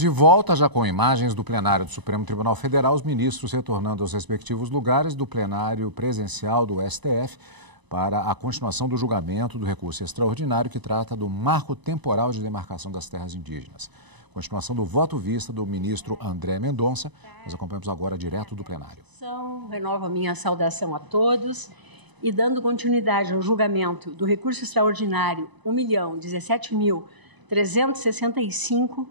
De volta já com imagens do plenário do Supremo Tribunal Federal, os ministros retornando aos respectivos lugares do plenário presencial do STF para a continuação do julgamento do recurso extraordinário que trata do marco temporal de demarcação das terras indígenas. Continuação do voto vista do ministro André Mendonça. Nós acompanhamos agora direto do plenário. Renovo a minha saudação a todos e dando continuidade ao julgamento do recurso extraordinário 1.017.365,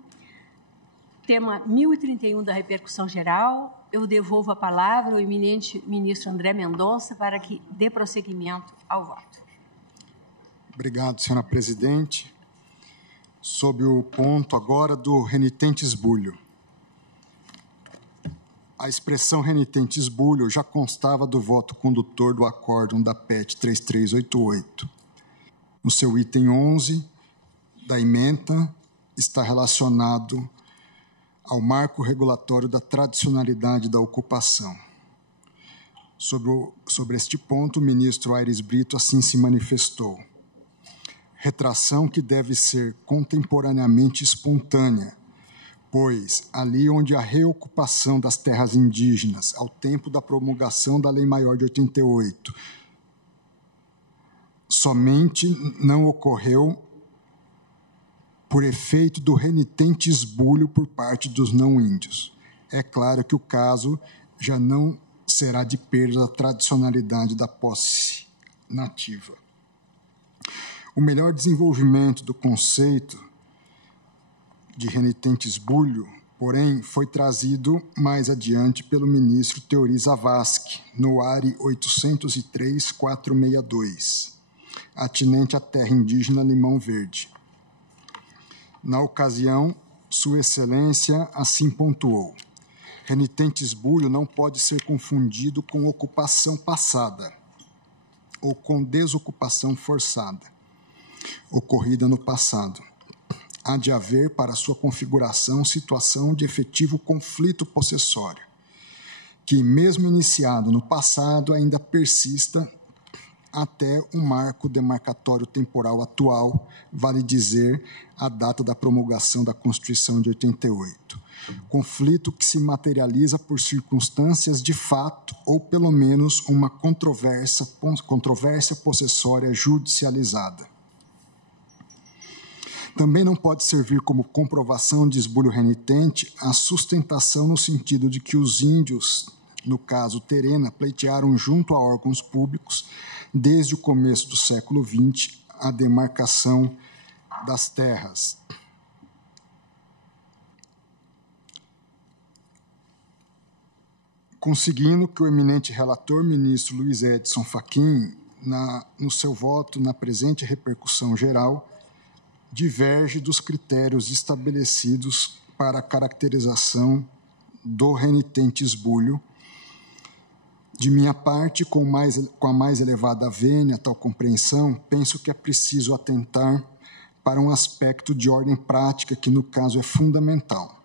tema 1031 da repercussão geral, eu devolvo a palavra ao eminente ministro André Mendonça para que dê prosseguimento ao voto. Obrigado, senhora presidente. Sob o ponto agora do renitente esbulho. A expressão renitente esbulho já constava do voto condutor do acórdão da PET 3388. No seu item 11 da ementa está relacionado ao marco regulatório da tradicionalidade da ocupação. Sobre este ponto, o ministro Aires Brito assim se manifestou. Retração que deve ser contemporaneamente espontânea, pois ali onde a reocupação das terras indígenas, ao tempo da promulgação da Lei Maior de 88, somente não ocorreu por efeito do renitente esbulho por parte dos não-índios. É claro que o caso já não será de perda da tradicionalidade da posse nativa. O melhor desenvolvimento do conceito de renitente esbulho, porém, foi trazido mais adiante pelo ministro Teori Zavascki, no ARI 803-462, atinente à terra indígena Limão Verde. Na ocasião, Sua Excelência assim pontuou: renitente esbulho não pode ser confundido com ocupação passada ou com desocupação forçada, ocorrida no passado. Há de haver, para sua configuração, situação de efetivo conflito possessório, que, mesmo iniciado no passado, ainda persista até o marco demarcatório temporal atual, vale dizer, a data da promulgação da Constituição de 88. Conflito que se materializa por circunstâncias de fato ou, pelo menos, uma controvérsia possessória judicializada. Também não pode servir como comprovação de esbulho renitente a sustentação no sentido de que os índios, no caso Terena, pleitearam junto a órgãos públicos, desde o começo do século XX, a demarcação das terras. Conseguindo que o eminente relator, ministro Luiz Edson Fachin, no seu voto na presente repercussão geral, diverge dos critérios estabelecidos para a caracterização do renitente esbulho. De minha parte, com a mais elevada vênia, tal compreensão, penso que é preciso atentar para um aspecto de ordem prática que, no caso, é fundamental.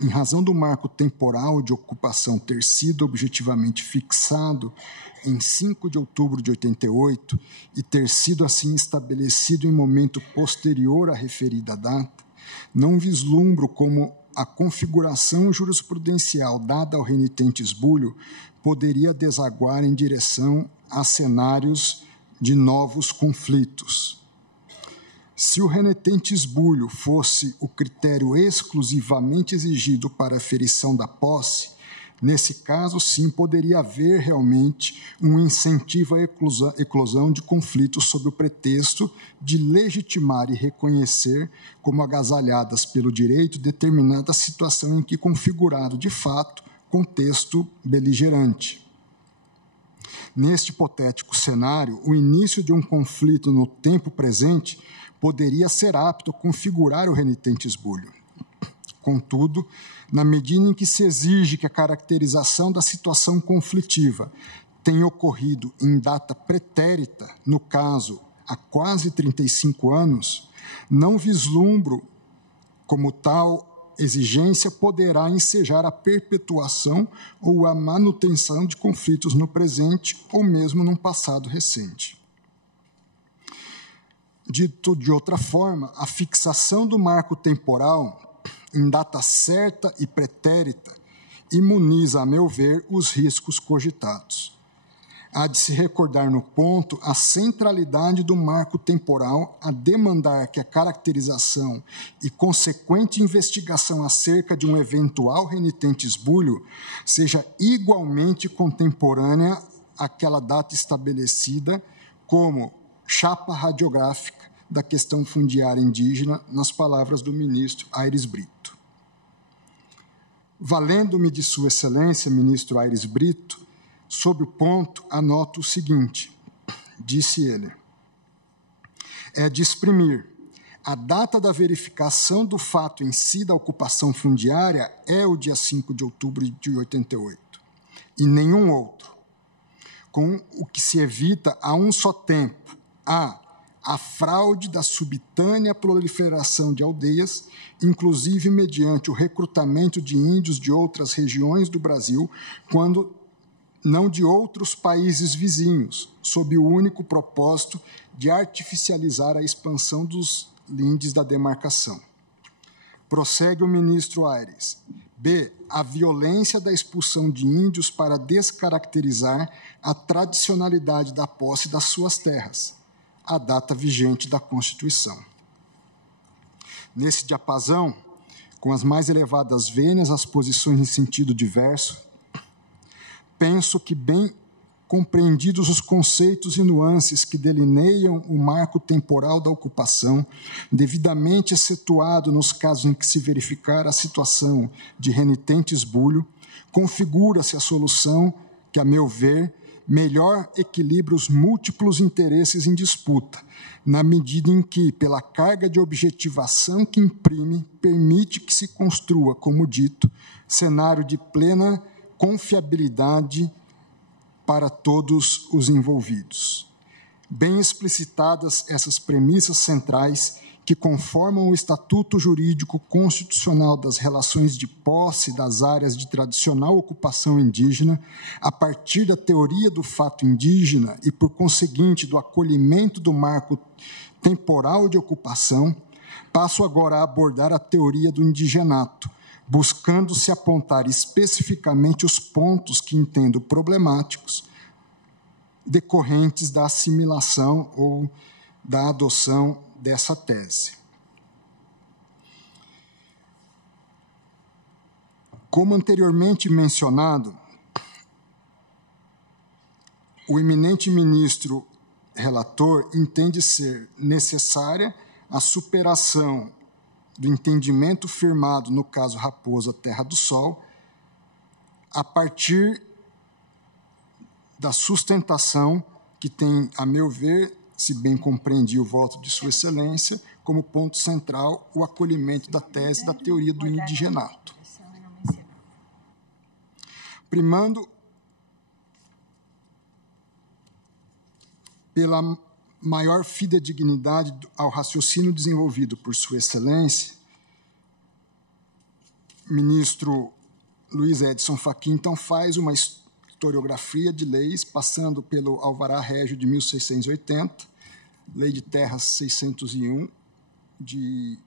Em razão do marco temporal de ocupação ter sido objetivamente fixado em 5 de outubro de 88 e ter sido assim estabelecido em momento posterior à referida data, não vislumbro como a configuração jurisprudencial dada ao renitente esbulho poderia desaguar em direção a cenários de novos conflitos. Se o renitente esbulho fosse o critério exclusivamente exigido para a ferição da posse, nesse caso, sim, poderia haver realmente um incentivo à eclosão de conflitos sob o pretexto de legitimar e reconhecer como agasalhadas pelo direito determinada situação em que configurado, de fato, contexto beligerante. Neste hipotético cenário, o início de um conflito no tempo presente poderia ser apto a configurar o renitente esbulho. Contudo, na medida em que se exige que a caracterização da situação conflitiva tenha ocorrido em data pretérita, no caso, há quase 35 anos, não vislumbro como tal exigência poderá ensejar a perpetuação ou a manutenção de conflitos no presente ou mesmo num passado recente. Dito de outra forma, a fixação do marco temporal em data certa e pretérita, imuniza, a meu ver, os riscos cogitados. Há de se recordar no ponto a centralidade do marco temporal a demandar que a caracterização e consequente investigação acerca de um eventual renitente esbulho seja igualmente contemporânea àquela data estabelecida como chapa radiográfica da questão fundiária indígena, nas palavras do ministro Aires Brito. Valendo-me de Sua Excelência, ministro Aires Brito, sobre o ponto, anoto o seguinte, disse ele, é de exprimir, a data da verificação do fato em si da ocupação fundiária é o dia 5 de outubro de 88, e nenhum outro, com o que se evita a um só tempo, a fraude da subitânea proliferação de aldeias, inclusive mediante o recrutamento de índios de outras regiões do Brasil, quando não de outros países vizinhos, sob o único propósito de artificializar a expansão dos lindes da demarcação. Prossegue o ministro Aires. B. A violência da expulsão de índios para descaracterizar a tradicionalidade da posse das suas terras, a data vigente da Constituição. Nesse diapasão, com as mais elevadas vênias, as posições em sentido diverso, penso que, bem compreendidos os conceitos e nuances que delineiam o marco temporal da ocupação, devidamente excetuado nos casos em que se verificar a situação de renitente esbulho, configura-se a solução que, a meu ver, melhor equilibra os múltiplos interesses em disputa, na medida em que, pela carga de objetivação que imprime, permite que se construa, como dito, cenário de plena confiabilidade para todos os envolvidos. Bem explicitadas essas premissas centrais que conformam o Estatuto Jurídico Constitucional das Relações de Posse das áreas de tradicional ocupação indígena, a partir da teoria do fato indígena e, por conseguinte, do acolhimento do marco temporal de ocupação, passo agora a abordar a teoria do indigenato, buscando-se apontar especificamente os pontos que entendo problemáticos decorrentes da assimilação ou da adoção dessa tese. Como anteriormente mencionado, o eminente ministro relator entende ser necessária a superação do entendimento firmado no caso Raposa Terra do Sol, a partir da sustentação que tem, a meu ver, se bem compreendi o voto de Sua Excelência, como ponto central o acolhimento da tese da teoria do indigenato. Primando pela maior fidedignidade ao raciocínio desenvolvido por Sua Excelência, ministro Luiz Edson Fachin, então, faz uma historiografia de leis, passando pelo Alvará Régio de 1680, Lei de Terras 601 de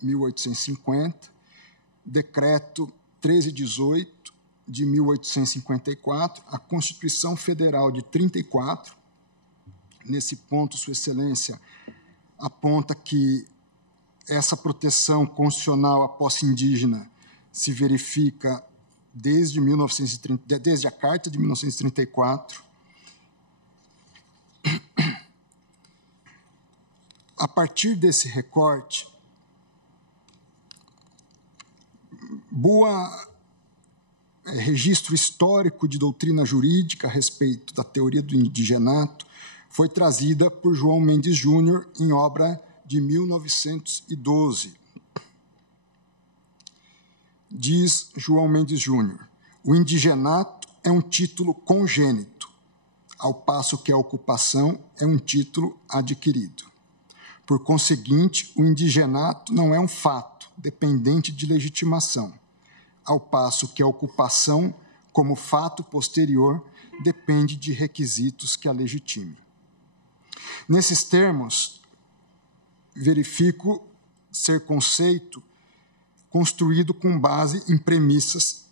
1850, Decreto 1318 de 1854, a Constituição Federal de 34. Nesse ponto, Sua Excelência aponta que essa proteção constitucional à posse indígena se verifica desde a Carta de 1934. A partir desse recorte, registro histórico de doutrina jurídica a respeito da teoria do indigenato foi trazida por João Mendes Júnior em obra de 1912. Diz João Mendes Júnior, o indigenato é um título congênito, ao passo que a ocupação é um título adquirido. Por conseguinte, o indigenato não é um fato dependente de legitimação, ao passo que a ocupação, como fato posterior, depende de requisitos que a legitimem. Nesses termos, verifico ser conceito construído com base em premissas,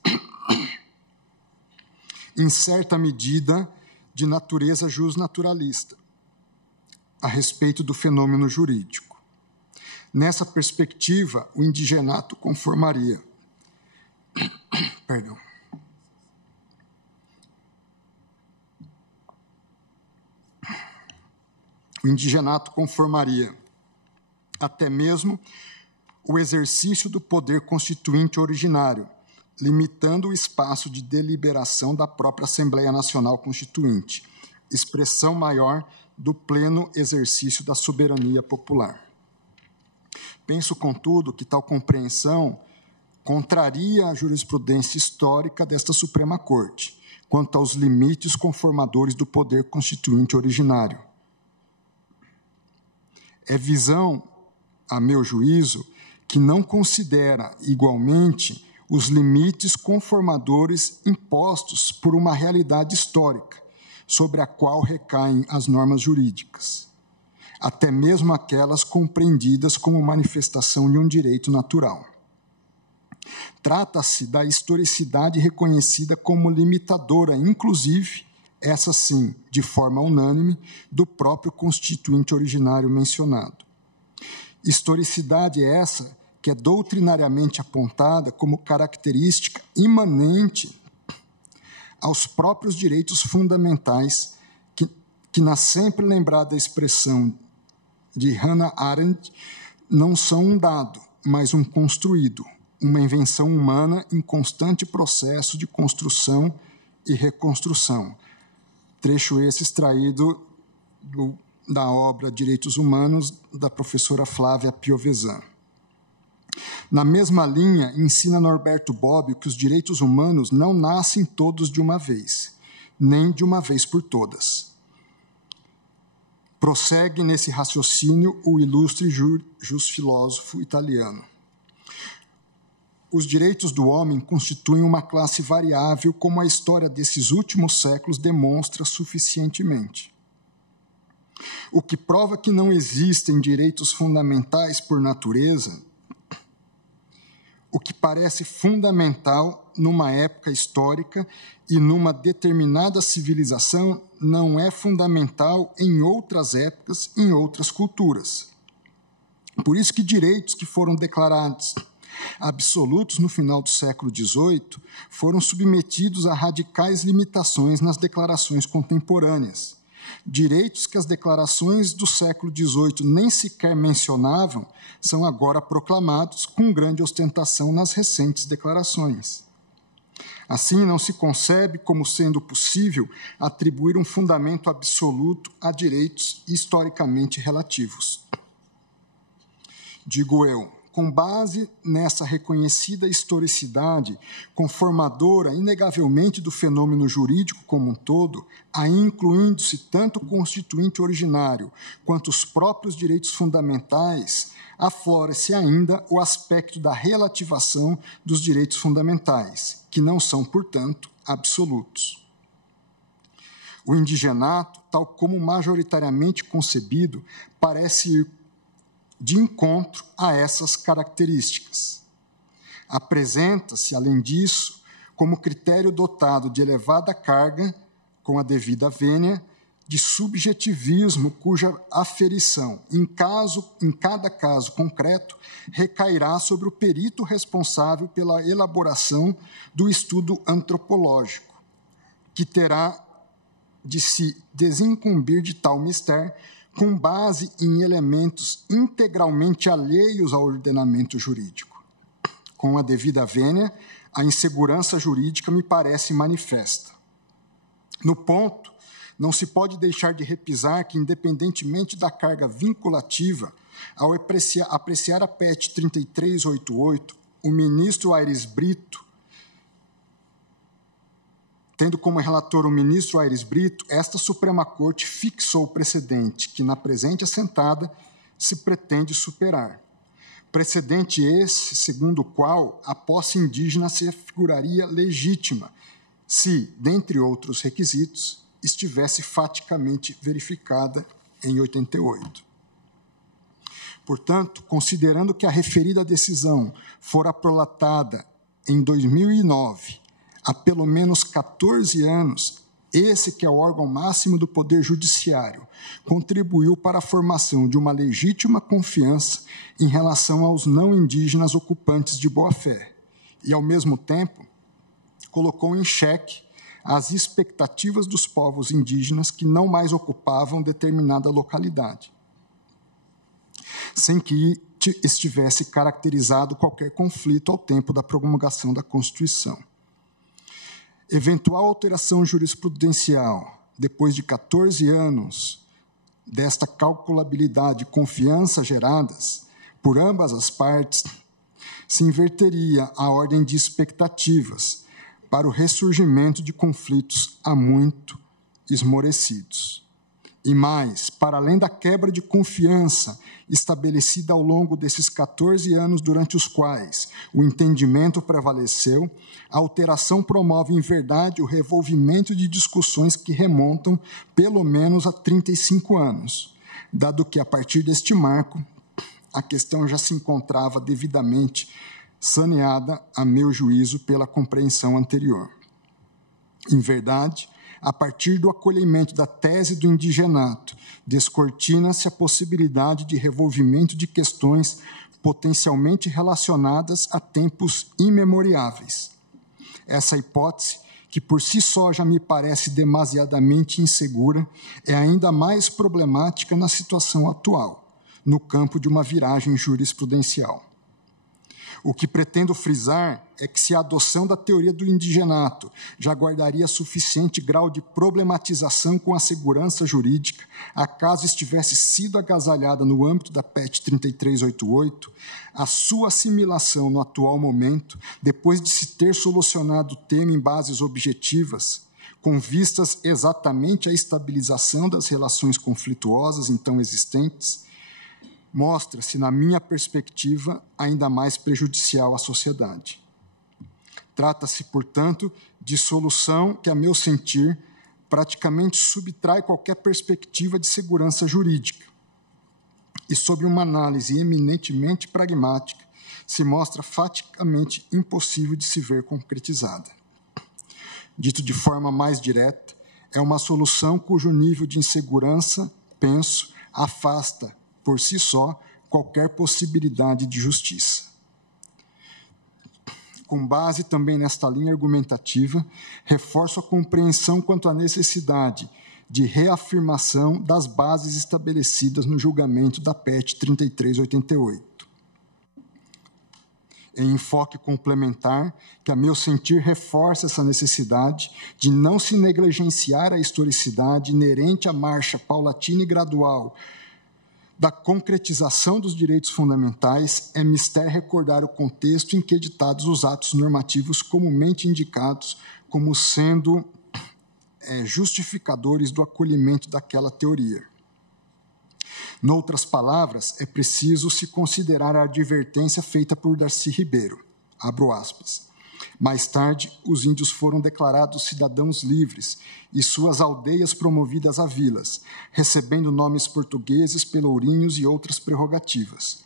em certa medida, de natureza justnaturalista, a respeito do fenômeno jurídico. Nessa perspectiva, o indigenato conformaria. Perdão. O indigenato conformaria até mesmo o exercício do poder constituinte originário, limitando o espaço de deliberação da própria Assembleia Nacional Constituinte, expressão maior do pleno exercício da soberania popular. Penso, contudo, que tal compreensão contraria a jurisprudência histórica desta Suprema Corte, quanto aos limites conformadores do poder constituinte originário. É visão, a meu juízo, que não considera, igualmente, os limites conformadores impostos por uma realidade histórica, sobre a qual recaem as normas jurídicas, até mesmo aquelas compreendidas como manifestação de um direito natural. Trata-se da historicidade reconhecida como limitadora, inclusive, essa sim, de forma unânime, do próprio constituinte originário mencionado. Historicidade essa que é doutrinariamente apontada como característica imanente aos próprios direitos fundamentais, que na sempre lembrada expressão de Hannah Arendt, não são um dado, mas um construído, uma invenção humana em constante processo de construção e reconstrução. Trecho esse extraído da obra Direitos Humanos, da professora Flávia Piovesan. Na mesma linha, ensina Norberto Bobbio que os direitos humanos não nascem todos de uma vez, nem de uma vez por todas. Prossegue nesse raciocínio o ilustre filósofo italiano. Os direitos do homem constituem uma classe variável, como a história desses últimos séculos demonstra suficientemente. O que prova que não existem direitos fundamentais por natureza, o que parece fundamental numa época histórica e numa determinada civilização, não é fundamental em outras épocas, em outras culturas. Por isso que direitos que foram declarados absolutos no final do século XVIII foram submetidos a radicais limitações nas declarações contemporâneas. Direitos que as declarações do século XVIII nem sequer mencionavam são agora proclamados com grande ostentação nas recentes declarações. Assim, não se concebe como sendo possível atribuir um fundamento absoluto a direitos historicamente relativos. Digo eu, com base nessa reconhecida historicidade, conformadora inegavelmente do fenômeno jurídico como um todo, aí incluindo-se tanto o constituinte originário quanto os próprios direitos fundamentais, aflora-se ainda o aspecto da relativação dos direitos fundamentais, que não são, portanto, absolutos. O indigenato, tal como majoritariamente concebido, parece ir de encontro a essas características. Apresenta-se, além disso, como critério dotado de elevada carga, com a devida vênia, de subjetivismo cuja aferição, em cada caso concreto, recairá sobre o perito responsável pela elaboração do estudo antropológico, que terá de se desincumbir de tal mistério com base em elementos integralmente alheios ao ordenamento jurídico. Com a devida vênia, a insegurança jurídica me parece manifesta. No ponto, não se pode deixar de repisar que, independentemente da carga vinculativa, ao apreciar a PET 3388, o ministro Aires Brito, tendo como relator o ministro Aires Brito, esta Suprema Corte fixou o precedente que, na presente assentada, se pretende superar. Precedente esse, segundo o qual a posse indígena se afiguraria legítima, se, dentre outros requisitos, estivesse faticamente verificada em 88. Portanto, considerando que a referida decisão fora prolatada em 2009, há pelo menos 14 anos, esse, que é o órgão máximo do Poder Judiciário, contribuiu para a formação de uma legítima confiança em relação aos não indígenas ocupantes de boa-fé e, ao mesmo tempo, colocou em xeque as expectativas dos povos indígenas que não mais ocupavam determinada localidade, sem que estivesse caracterizado qualquer conflito ao tempo da promulgação da Constituição. Eventual alteração jurisprudencial, depois de 14 anos desta calculabilidade e confiança geradas por ambas as partes, se inverteria a ordem de expectativas para o ressurgimento de conflitos há muito esmorecidos. E mais, para além da quebra de confiança estabelecida ao longo desses 14 anos durante os quais o entendimento prevaleceu, a alteração promove, em verdade, o revolvimento de discussões que remontam pelo menos a 35 anos, dado que, a partir deste marco, a questão já se encontrava devidamente saneada, a meu juízo, pela compreensão anterior. Em verdade, a partir do acolhimento da tese do indigenato, descortina-se a possibilidade de revolvimento de questões potencialmente relacionadas a tempos imemoriáveis. Essa hipótese, que por si só já me parece demasiadamente insegura, é ainda mais problemática na situação atual, no campo de uma viragem jurisprudencial. O que pretendo frisar é que, se a adoção da teoria do indigenato já guardaria suficiente grau de problematização com a segurança jurídica, acaso estivesse sido agasalhada no âmbito da PET 3388, a sua assimilação no atual momento, depois de se ter solucionado o tema em bases objetivas, com vistas exatamente à estabilização das relações conflituosas então existentes, mostra-se, na minha perspectiva, ainda mais prejudicial à sociedade. Trata-se, portanto, de solução que, a meu sentir, praticamente subtrai qualquer perspectiva de segurança jurídica e, sob uma análise eminentemente pragmática, se mostra faticamente impossível de se ver concretizada. Dito de forma mais direta, é uma solução cujo nível de insegurança, penso, afasta, por si só, qualquer possibilidade de justiça. Com base também nesta linha argumentativa, reforço a compreensão quanto à necessidade de reafirmação das bases estabelecidas no julgamento da PET 3388. Em enfoque complementar, que, a meu sentir, reforça essa necessidade de não se negligenciar a historicidade inerente à marcha paulatina e gradual da concretização dos direitos fundamentais, é mister recordar o contexto em que editados os atos normativos comumente indicados como sendo justificadores do acolhimento daquela teoria. Noutras palavras, é preciso se considerar a advertência feita por Darcy Ribeiro, abro aspas. Mais tarde, os índios foram declarados cidadãos livres e suas aldeias promovidas a vilas, recebendo nomes portugueses, pelourinhos e outras prerrogativas.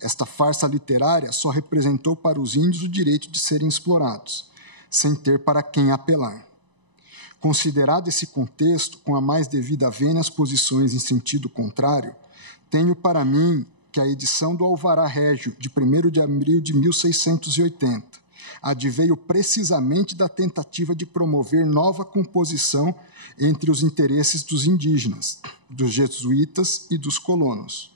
Esta farsa literária só representou para os índios o direito de serem explorados, sem ter para quem apelar. Considerado esse contexto, com a mais devida vênia as posições em sentido contrário, tenho para mim que a edição do Alvará Régio, de 1º de abril de 1680, adveio precisamente da tentativa de promover nova composição entre os interesses dos indígenas, dos jesuítas e dos colonos.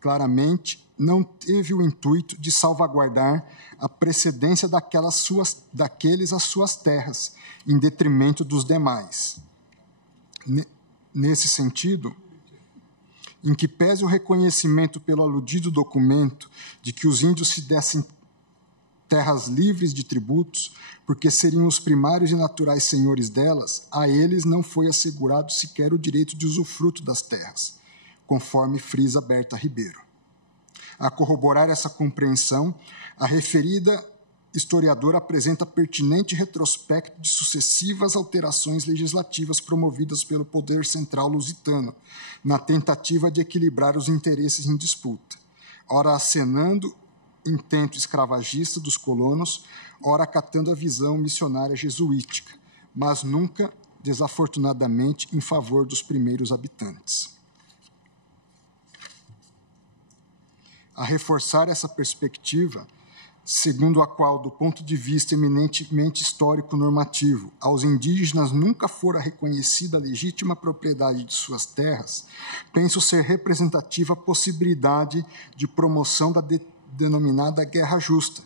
Claramente, não teve o intuito de salvaguardar a precedência daqueles às suas terras, em detrimento dos demais. Nesse sentido, em que pese o reconhecimento pelo aludido documento de que os índios se dessem terras livres de tributos, porque seriam os primários e naturais senhores delas, a eles não foi assegurado sequer o direito de usufruto das terras, conforme frisa Berta Ribeiro. A corroborar essa compreensão, a referida historiadora apresenta pertinente retrospecto de sucessivas alterações legislativas promovidas pelo Poder Central lusitano, na tentativa de equilibrar os interesses em disputa, ora acenando intento escravagista dos colonos, ora acatando a visão missionária jesuítica, mas nunca, desafortunadamente, em favor dos primeiros habitantes. A reforçar essa perspectiva, segundo a qual, do ponto de vista eminentemente histórico-normativo, aos indígenas nunca fora reconhecida a legítima propriedade de suas terras, penso ser representativa a possibilidade de promoção da denominada Guerra Justa,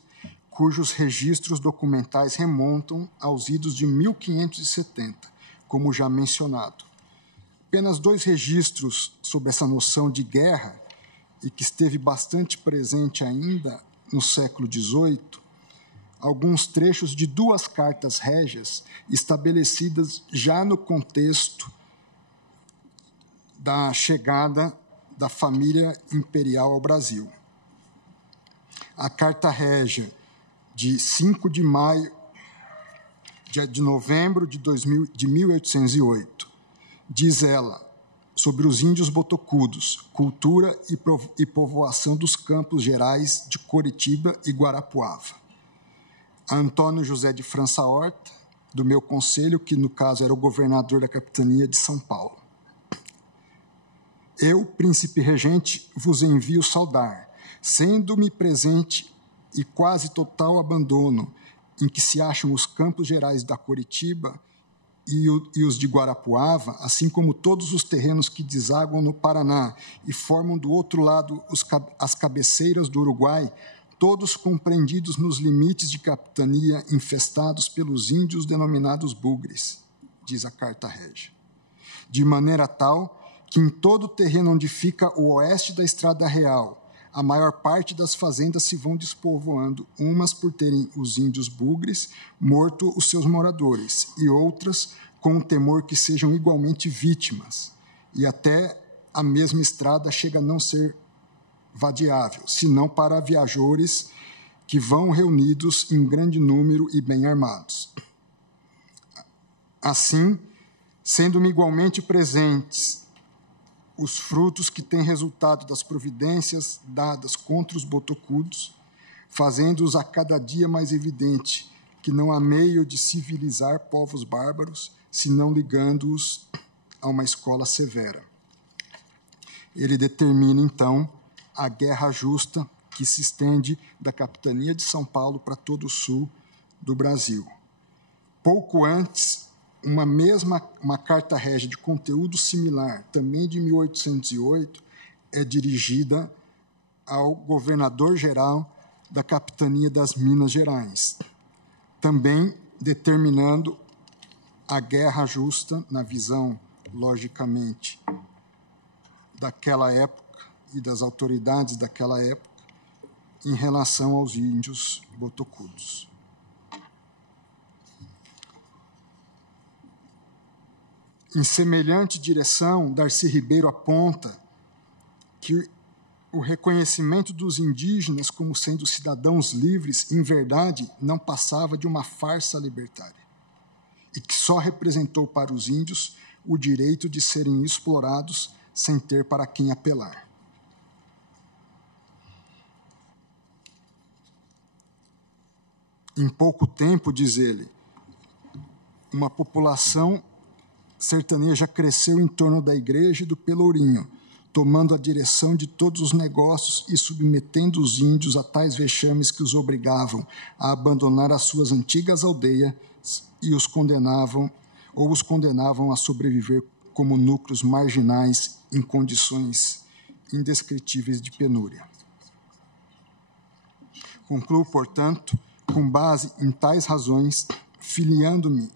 cujos registros documentais remontam aos idos de 1570, como já mencionado. Apenas 2 registros sobre essa noção de guerra, e que esteve bastante presente ainda no século XVIII, alguns trechos de 2 cartas régias estabelecidas já no contexto da chegada da família imperial ao Brasil. A Carta Régia de 5 de novembro de 1808, diz ela, sobre os índios botocudos, cultura e povoação dos campos gerais de Coritiba e Guarapuava. A Antônio José de França Horta, do meu conselho, que no caso era o governador da capitania de São Paulo. Eu, príncipe regente, vos envio saudar, sendo-me presente e quase total abandono em que se acham os campos gerais da Coritiba e os de Guarapuava, assim como todos os terrenos que desaguam no Paraná e formam do outro lado as cabeceiras do Uruguai, todos compreendidos nos limites de capitania infestados pelos índios denominados bugres, diz a Carta Régia. De maneira tal que em todo o terreno onde fica o oeste da Estrada Real, a maior parte das fazendas se vão despovoando, umas por terem os índios bugres morto os seus moradores, e outras com o temor que sejam igualmente vítimas, e até a mesma estrada chega a não ser vadiável, senão para viajores que vão reunidos em grande número e bem armados. Assim, sendo-me igualmente presentes os frutos que têm resultado das providências dadas contra os botocudos, fazendo-os a cada dia mais evidente que não há meio de civilizar povos bárbaros, senão ligando-os a uma escola severa. Ele determina, então, a guerra justa que se estende da capitania de São Paulo para todo o sul do Brasil. Pouco antes, uma carta régia de conteúdo similar, também de 1808, é dirigida ao governador-geral da capitania das Minas Gerais, também determinando a guerra justa, na visão, logicamente, daquela época e das autoridades daquela época, em relação aos índios botocudos. Em semelhante direção, Darcy Ribeiro aponta que o reconhecimento dos indígenas como sendo cidadãos livres, em verdade, não passava de uma farsa libertária, e que só representou para os índios o direito de serem explorados sem ter para quem apelar. Em pouco tempo, diz ele, uma população sertaneja cresceu em torno da igreja e do Pelourinho, tomando a direção de todos os negócios e submetendo os índios a tais vexames que os obrigavam a abandonar as suas antigas aldeias e os condenavam a sobreviver como núcleos marginais em condições indescritíveis de penúria. Concluo, portanto, com base em tais razões, filiando-me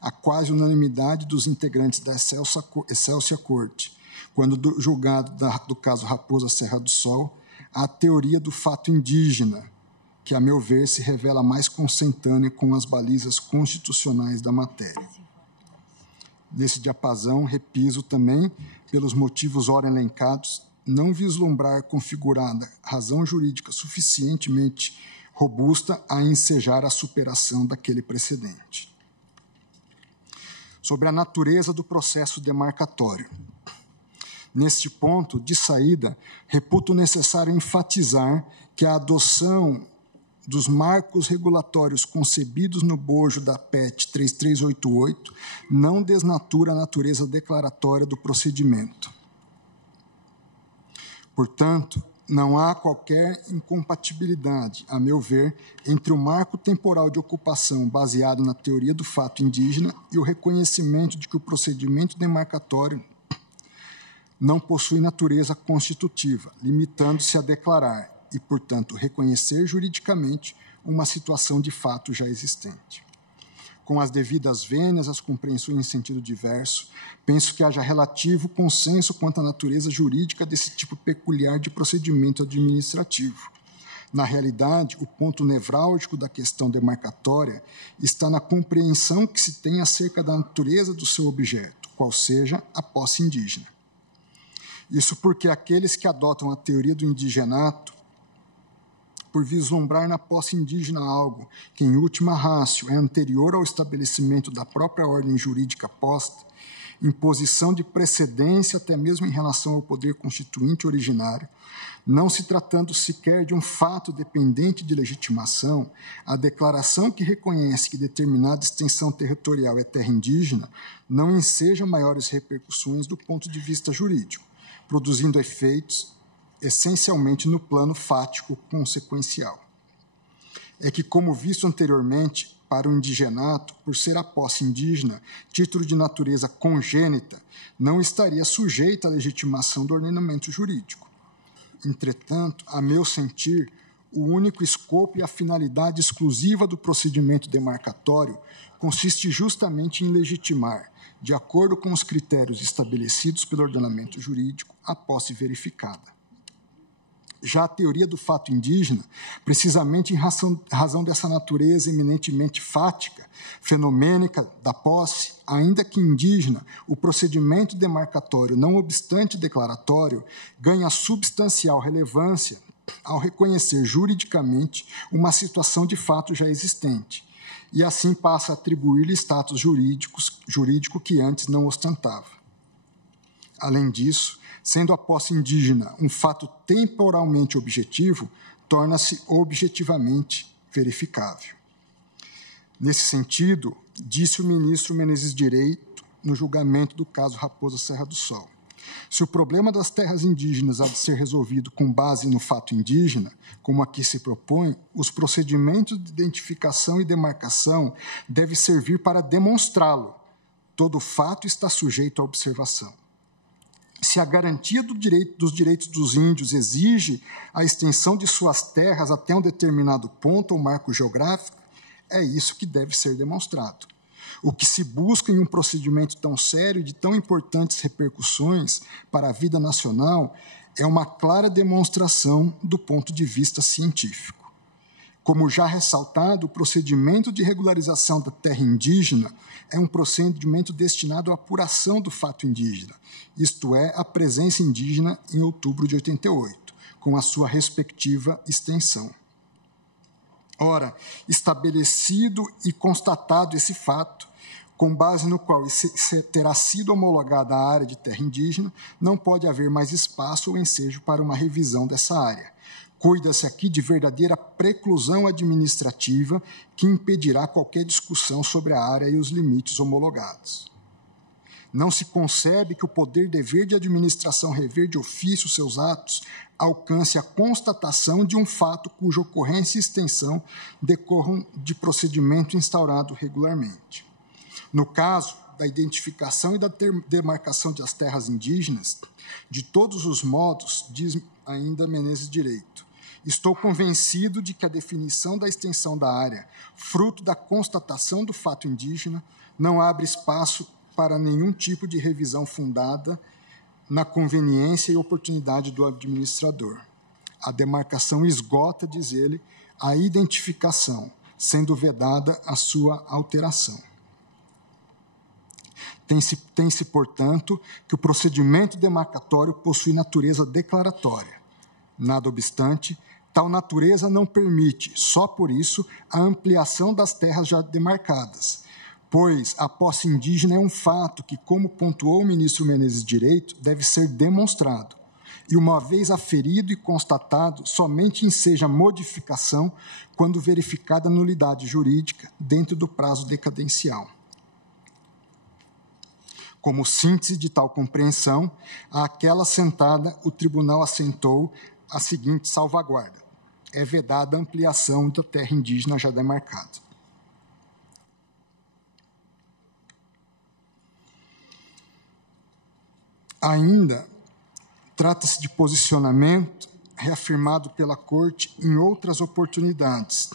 a quase unanimidade dos integrantes da Excelsa Corte, quando julgado do caso Raposa Serra do Sol, a teoria do fato indígena, que, a meu ver, se revela mais consentânea com as balizas constitucionais da matéria. Nesse diapasão, repiso também, pelos motivos ora elencados, não vislumbrar configurada razão jurídica suficientemente robusta a ensejar a superação daquele precedente. Sobre a natureza do processo demarcatório. Neste ponto de saída, reputo necessário enfatizar que a adoção dos marcos regulatórios concebidos no bojo da PET 3388 não desnatura a natureza declaratória do procedimento. Portanto, não há qualquer incompatibilidade, a meu ver, entre o marco temporal de ocupação baseado na teoria do fato indígena e o reconhecimento de que o procedimento demarcatório não possui natureza constitutiva, limitando-se a declarar e, portanto, reconhecer juridicamente uma situação de fato já existente. Com as devidas vênias, as compreensões em sentido diverso, penso que haja relativo consenso quanto à natureza jurídica desse tipo peculiar de procedimento administrativo. Na realidade, o ponto nevrálgico da questão demarcatória está na compreensão que se tem acerca da natureza do seu objeto, qual seja a posse indígena. Isso porque aqueles que adotam a teoria do indigenato, por vislumbrar na posse indígena algo que, em última ratio, é anterior ao estabelecimento da própria ordem jurídica posta, imposição de precedência até mesmo em relação ao poder constituinte originário, não se tratando sequer de um fato dependente de legitimação, a declaração que reconhece que determinada extensão territorial é terra indígena não enseja maiores repercussões do ponto de vista jurídico, produzindo efeitos essencialmente no plano fático consequencial. É que, como visto anteriormente, para o indigenato, por ser a posse indígena, título de natureza congênita, não estaria sujeita à legitimação do ordenamento jurídico. Entretanto, a meu sentir, o único escopo e a finalidade exclusiva do procedimento demarcatório consiste justamente em legitimar, de acordo com os critérios estabelecidos pelo ordenamento jurídico, a posse verificada. Já a teoria do fato indígena, precisamente em razão dessa natureza eminentemente fática, fenomênica da posse, ainda que indígena, o procedimento demarcatório, não obstante declaratório, ganha substancial relevância ao reconhecer juridicamente uma situação de fato já existente, e assim passa a atribuir-lhe status jurídico que antes não ostentava. Além disso, sendo a posse indígena um fato temporalmente objetivo, torna-se objetivamente verificável. Nesse sentido, disse o ministro Menezes Direito no julgamento do caso Raposa Serra do Sol: se o problema das terras indígenas há de ser resolvido com base no fato indígena, como aqui se propõe, os procedimentos de identificação e demarcação devem servir para demonstrá-lo. Todo fato está sujeito à observação. Se a garantia dos direitos dos índios exige a extensão de suas terras até um determinado ponto ou marco geográfico, é isso que deve ser demonstrado. O que se busca em um procedimento tão sério e de tão importantes repercussões para a vida nacional é uma clara demonstração do ponto de vista científico. Como já ressaltado, o procedimento de regularização da terra indígena é um procedimento destinado à apuração do fato indígena, isto é, a presença indígena em outubro de 88, com a sua respectiva extensão. Ora, estabelecido e constatado esse fato, com base no qual terá sido homologada a área de terra indígena, não pode haver mais espaço ou ensejo para uma revisão dessa área. Cuida-se aqui de verdadeira preclusão administrativa que impedirá qualquer discussão sobre a área e os limites homologados. Não se concebe que o poder-dever de administração rever de ofício seus atos alcance a constatação de um fato cuja ocorrência e extensão decorram de procedimento instaurado regularmente. No caso da identificação e da demarcação das terras indígenas, de todos os modos, diz ainda Menezes Direito, estou convencido de que a definição da extensão da área, fruto da constatação do fato indígena, não abre espaço para nenhum tipo de revisão fundada na conveniência e oportunidade do administrador. A demarcação esgota, diz ele, a identificação, sendo vedada a sua alteração. Tem-se, portanto, que o procedimento demarcatório possui natureza declaratória. Nada obstante, tal natureza não permite, só por isso, a ampliação das terras já demarcadas, pois a posse indígena é um fato que, como pontuou o ministro Menezes Direito, deve ser demonstrado, e uma vez aferido e constatado, somente enseja modificação quando verificada a nulidade jurídica dentro do prazo decadencial. Como síntese de tal compreensão, àquela assentada, o tribunal assentou a seguinte salvaguarda: é vedada a ampliação da terra indígena já demarcada. Ainda trata-se de posicionamento reafirmado pela Corte em outras oportunidades.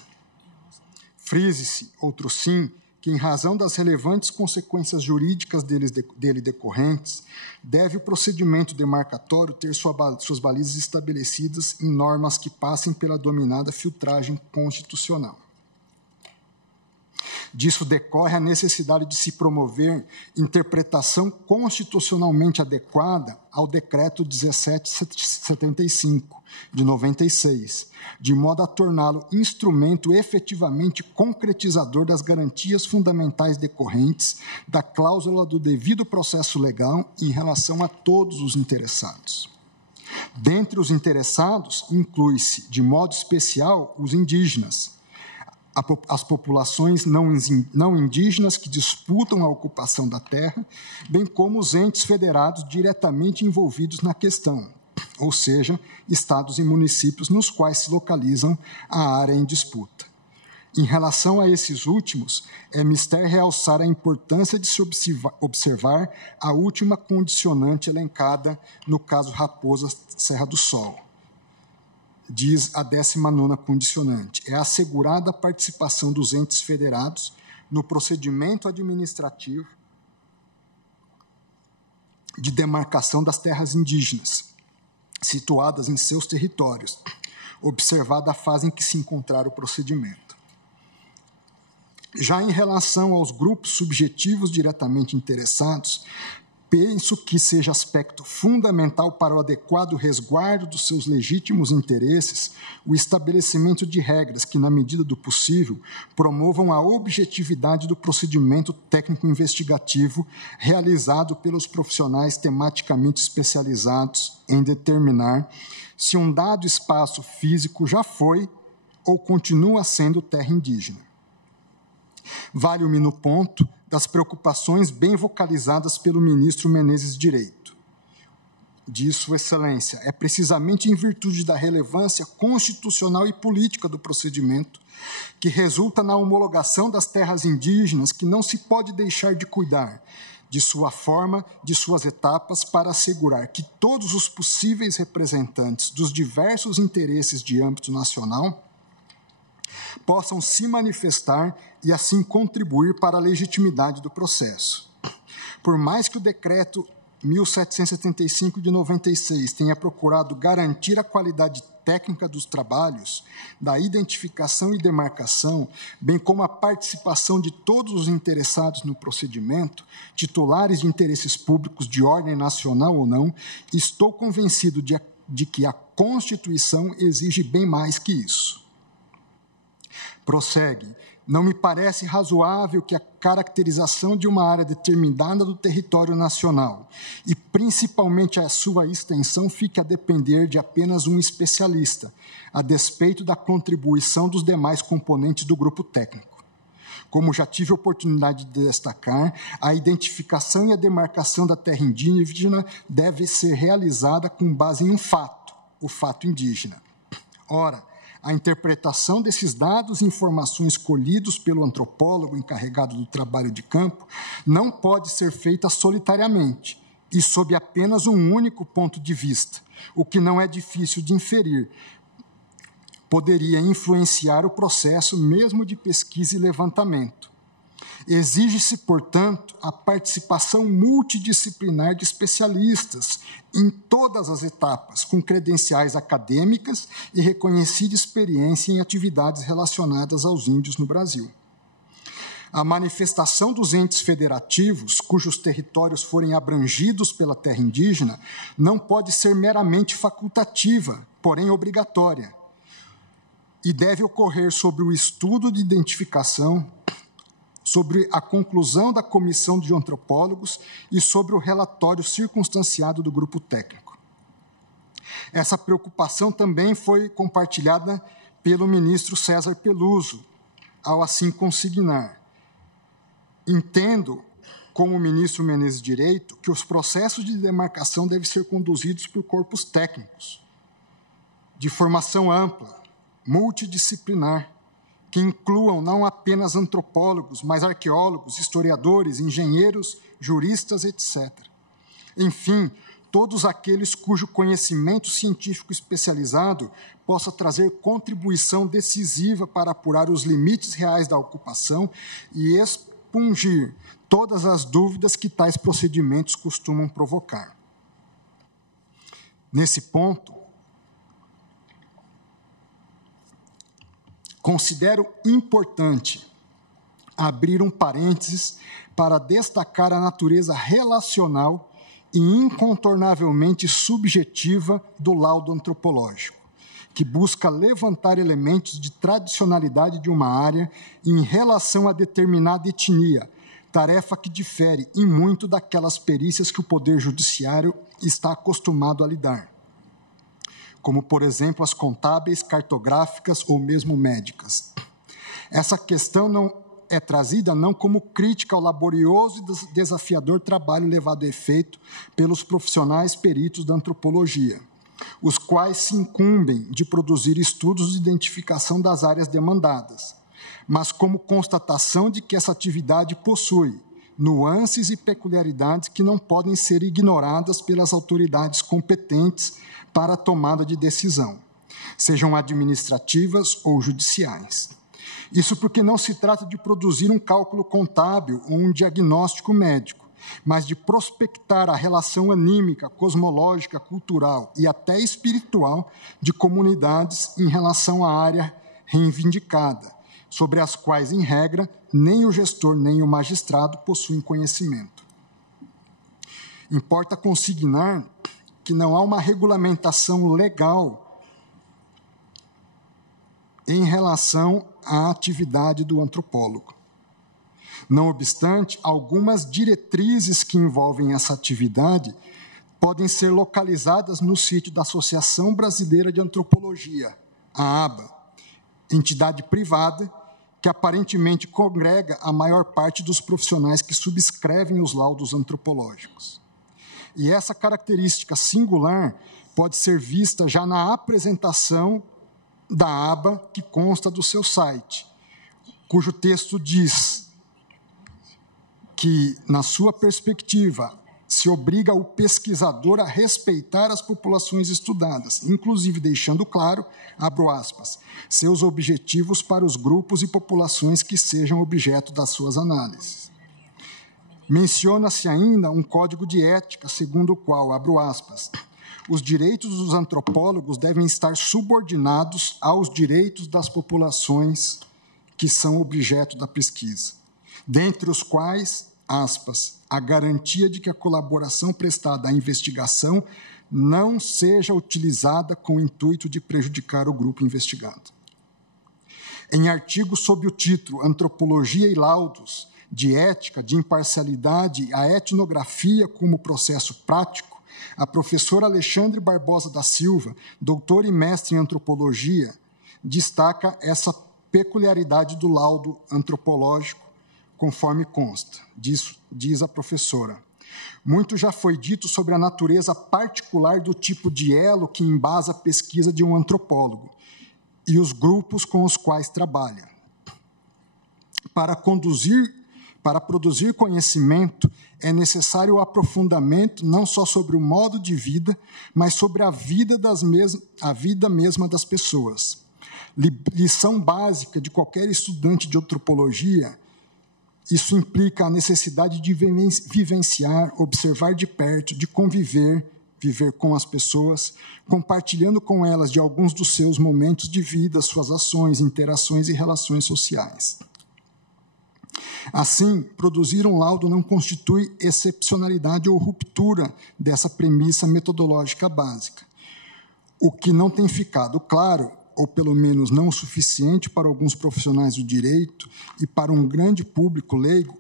Frise-se, outro sim, que, em razão das relevantes consequências jurídicas dele decorrentes, deve o procedimento demarcatório ter suas balizas estabelecidas em normas que passem pela dominada filtragem constitucional. Disso decorre a necessidade de se promover interpretação constitucionalmente adequada ao Decreto 1775, de 96, de modo a torná-lo instrumento efetivamente concretizador das garantias fundamentais decorrentes da cláusula do devido processo legal em relação a todos os interessados. Dentre os interessados, inclui-se, de modo especial, os indígenas, as populações não indígenas que disputam a ocupação da terra, bem como os entes federados diretamente envolvidos na questão, ou seja, estados e municípios nos quais se localizam a área em disputa. Em relação a esses últimos, é mister realçar a importância de se observar a última condicionante elencada no caso Raposa Serra do Sol. Diz a 19ª condicionante: é assegurada a participação dos entes federados no procedimento administrativo de demarcação das terras indígenas, situadas em seus territórios, observada a fase em que se encontrar o procedimento. Já em relação aos grupos subjetivos diretamente interessados, penso que seja aspecto fundamental para o adequado resguardo dos seus legítimos interesses o estabelecimento de regras que, na medida do possível, promovam a objetividade do procedimento técnico-investigativo realizado pelos profissionais tematicamente especializados em determinar se um dado espaço físico já foi ou continua sendo terra indígena. Vale-me no ponto das preocupações bem vocalizadas pelo ministro Menezes Direito. Diz Sua Excelência, é precisamente em virtude da relevância constitucional e política do procedimento que resulta na homologação das terras indígenas que não se pode deixar de cuidar de sua forma, de suas etapas, para assegurar que todos os possíveis representantes dos diversos interesses de âmbito nacional possam se manifestar e, assim, contribuir para a legitimidade do processo. Por mais que o Decreto 1775 de 96 tenha procurado garantir a qualidade técnica dos trabalhos, da identificação e demarcação, bem como a participação de todos os interessados no procedimento, titulares de interesses públicos de ordem nacional ou não, estou convencido de que a Constituição exige bem mais que isso. Prossegue. Não me parece razoável que a caracterização de uma área determinada do território nacional e, principalmente, a sua extensão fique a depender de apenas um especialista, a despeito da contribuição dos demais componentes do grupo técnico. Como já tive a oportunidade de destacar, a identificação e a demarcação da terra indígena deve ser realizada com base em um fato, o fato indígena. Ora, a interpretação desses dados e informações colhidos pelo antropólogo encarregado do trabalho de campo não pode ser feita solitariamente e sob apenas um único ponto de vista, o que não é difícil de inferir. Poderia influenciar o processo mesmo de pesquisa e levantamento. Exige-se, portanto, a participação multidisciplinar de especialistas em todas as etapas, com credenciais acadêmicas e reconhecida experiência em atividades relacionadas aos índios no Brasil. A manifestação dos entes federativos, cujos territórios forem abrangidos pela terra indígena, não pode ser meramente facultativa, porém obrigatória, e deve ocorrer sobre o estudo de identificação, sobre a conclusão da comissão de antropólogos e sobre o relatório circunstanciado do grupo técnico. Essa preocupação também foi compartilhada pelo ministro César Peluso, ao assim consignar: entendo, como o ministro Menezes Direito, que os processos de demarcação devem ser conduzidos por corpos técnicos, de formação ampla, multidisciplinar, que incluam não apenas antropólogos, mas arqueólogos, historiadores, engenheiros, juristas, etc. Enfim, todos aqueles cujo conhecimento científico especializado possa trazer contribuição decisiva para apurar os limites reais da ocupação e expungir todas as dúvidas que tais procedimentos costumam provocar. Nesse ponto, considero importante abrir um parênteses para destacar a natureza relacional e incontornavelmente subjetiva do laudo antropológico, que busca levantar elementos de tradicionalidade de uma área em relação a determinada etnia, tarefa que difere em muito daquelas perícias que o Poder Judiciário está acostumado a lidar, como, por exemplo, as contábeis, cartográficas ou mesmo médicas. Essa questão não é trazida não como crítica ao laborioso e desafiador trabalho levado a efeito pelos profissionais peritos da antropologia, os quais se incumbem de produzir estudos de identificação das áreas demandadas, mas como constatação de que essa atividade possui nuances e peculiaridades que não podem ser ignoradas pelas autoridades competentes para a tomada de decisão, sejam administrativas ou judiciais. Isso porque não se trata de produzir um cálculo contábil ou um diagnóstico médico, mas de prospectar a relação anímica, cosmológica, cultural e até espiritual de comunidades em relação à área reivindicada, sobre as quais, em regra, nem o gestor nem o magistrado possuem conhecimento. Importa consignar que não há uma regulamentação legal em relação à atividade do antropólogo. Não obstante, algumas diretrizes que envolvem essa atividade podem ser localizadas no sítio da Associação Brasileira de Antropologia, a ABA, entidade privada que aparentemente congrega a maior parte dos profissionais que subscrevem os laudos antropológicos. E essa característica singular pode ser vista já na apresentação da aba que consta do seu site, cujo texto diz que, na sua perspectiva, se obriga o pesquisador a respeitar as populações estudadas, inclusive deixando claro, abro aspas, seus objetivos para os grupos e populações que sejam objeto das suas análises. Menciona-se ainda um código de ética, segundo o qual, abro aspas, os direitos dos antropólogos devem estar subordinados aos direitos das populações que são objeto da pesquisa, dentre os quais, aspas, a garantia de que a colaboração prestada à investigação não seja utilizada com o intuito de prejudicar o grupo investigado. Em artigo sob o título Antropologia e Laudos, de Ética, de Imparcialidade, a Etnografia como Processo Prático, a professora Alexandre Barbosa da Silva, doutora e mestre em Antropologia, destaca essa peculiaridade do laudo antropológico, conforme consta. Diz a professora. Muito já foi dito sobre a natureza particular do tipo de elo que embasa a pesquisa de um antropólogo e os grupos com os quais trabalha. Para produzir conhecimento, é necessário o aprofundamento não só sobre o modo de vida, mas sobre a vida mesma das pessoas. Lição básica de qualquer estudante de antropologia, isso implica a necessidade de vivenciar, observar de perto, de conviver, viver com as pessoas, compartilhando com elas de alguns dos seus momentos de vida, suas ações, interações e relações sociais. Assim, produzir um laudo não constitui excepcionalidade ou ruptura dessa premissa metodológica básica. O que não tem ficado claro ou pelo menos não o suficiente para alguns profissionais do direito e para um grande público leigo,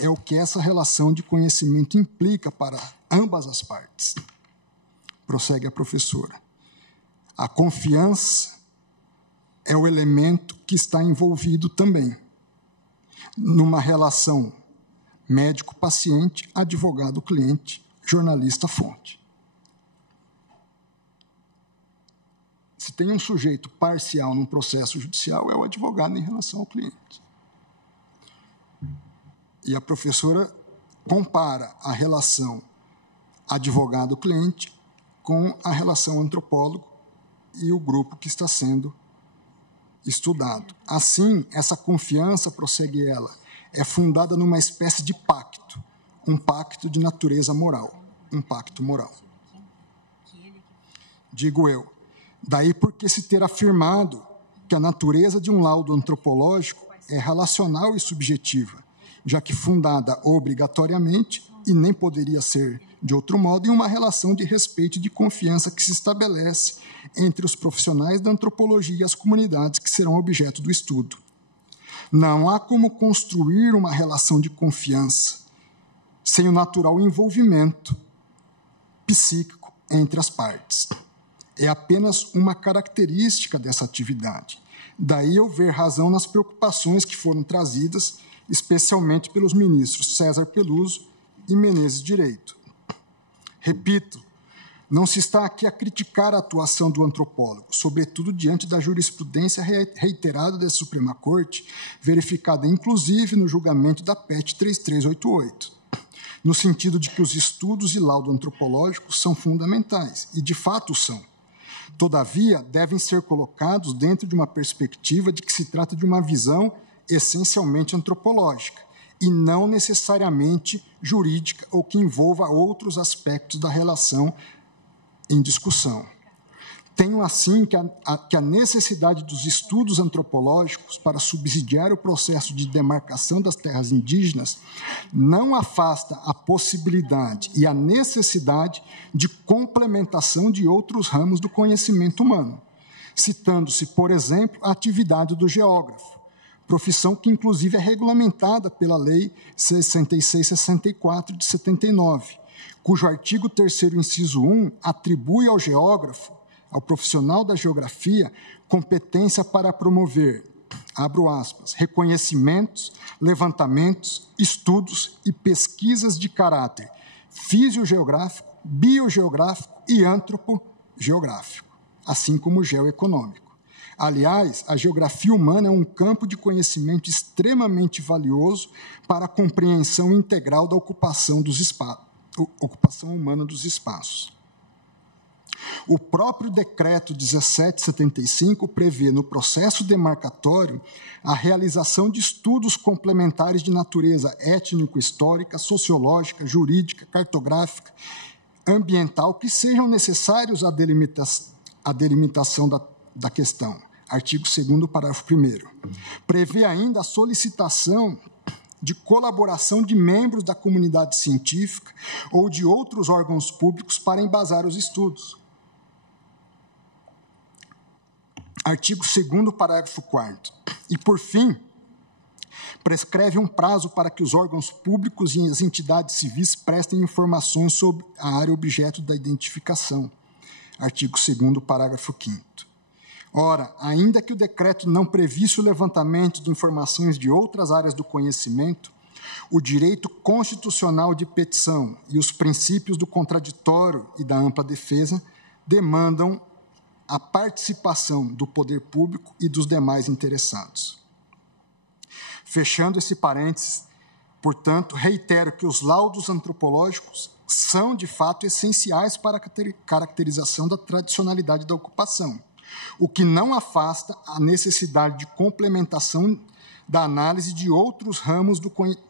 é o que essa relação de conhecimento implica para ambas as partes. Prossegue a professora. A confiança é o elemento que está envolvido também numa relação médico-paciente, advogado-cliente, jornalista-fonte. Se tem um sujeito parcial num processo judicial, é o advogado em relação ao cliente. E a professora compara a relação advogado-cliente com a relação antropólogo e o grupo que está sendo estudado. Assim, essa confiança, prossegue ela, é fundada numa espécie de pacto, um pacto de natureza moral, um pacto moral. Digo eu, daí porque se ter afirmado que a natureza de um laudo antropológico é relacional e subjetiva, já que fundada obrigatoriamente, e nem poderia ser de outro modo, em uma relação de respeito e de confiança que se estabelece entre os profissionais da antropologia e as comunidades que serão objeto do estudo. Não há como construir uma relação de confiança sem o natural envolvimento psíquico entre as partes. É apenas uma característica dessa atividade. Daí eu ver razão nas preocupações que foram trazidas, especialmente pelos ministros César Peluso e Menezes Direito. Repito, não se está aqui a criticar a atuação do antropólogo, sobretudo diante da jurisprudência reiterada da Suprema Corte, verificada inclusive no julgamento da PET 3388, no sentido de que os estudos e laudo antropológicos são fundamentais, e de fato são. Todavia, devem ser colocados dentro de uma perspectiva de que se trata de uma visão essencialmente antropológica, e não necessariamente jurídica ou que envolva outros aspectos da relação em discussão. Tenho, assim, que a necessidade dos estudos antropológicos para subsidiar o processo de demarcação das terras indígenas não afasta a possibilidade e a necessidade de complementação de outros ramos do conhecimento humano, citando-se, por exemplo, a atividade do geógrafo, profissão que, inclusive, é regulamentada pela Lei 6664 de 79, cujo artigo 3º, inciso 1, atribui ao geógrafo, ao profissional da geografia, competência para promover, abro aspas, reconhecimentos, levantamentos, estudos e pesquisas de caráter fisiogeográfico, biogeográfico e antropogeográfico, assim como geoeconômico. Aliás, a geografia humana é um campo de conhecimento extremamente valioso para a compreensão integral da ocupação humana dos espaços. O próprio decreto 1775 prevê, no processo demarcatório, a realização de estudos complementares de natureza étnico-histórica, sociológica, jurídica, cartográfica, ambiental, que sejam necessários à delimitação da questão. Artigo 2º, parágrafo 1º. Prevê ainda a solicitação de colaboração de membros da comunidade científica ou de outros órgãos públicos para embasar os estudos. Artigo 2º, parágrafo 4º. E, por fim, prescreve um prazo para que os órgãos públicos e as entidades civis prestem informações sobre a área objeto da identificação. Artigo 2º, parágrafo 5º. Ora, ainda que o decreto não previsse o levantamento de informações de outras áreas do conhecimento, o direito constitucional de petição e os princípios do contraditório e da ampla defesa demandam a participação do poder público e dos demais interessados. Fechando esse parênteses, portanto, reitero que os laudos antropológicos são, de fato, essenciais para a caracterização da tradicionalidade da ocupação, o que não afasta a necessidade de complementação da análise de outros ramos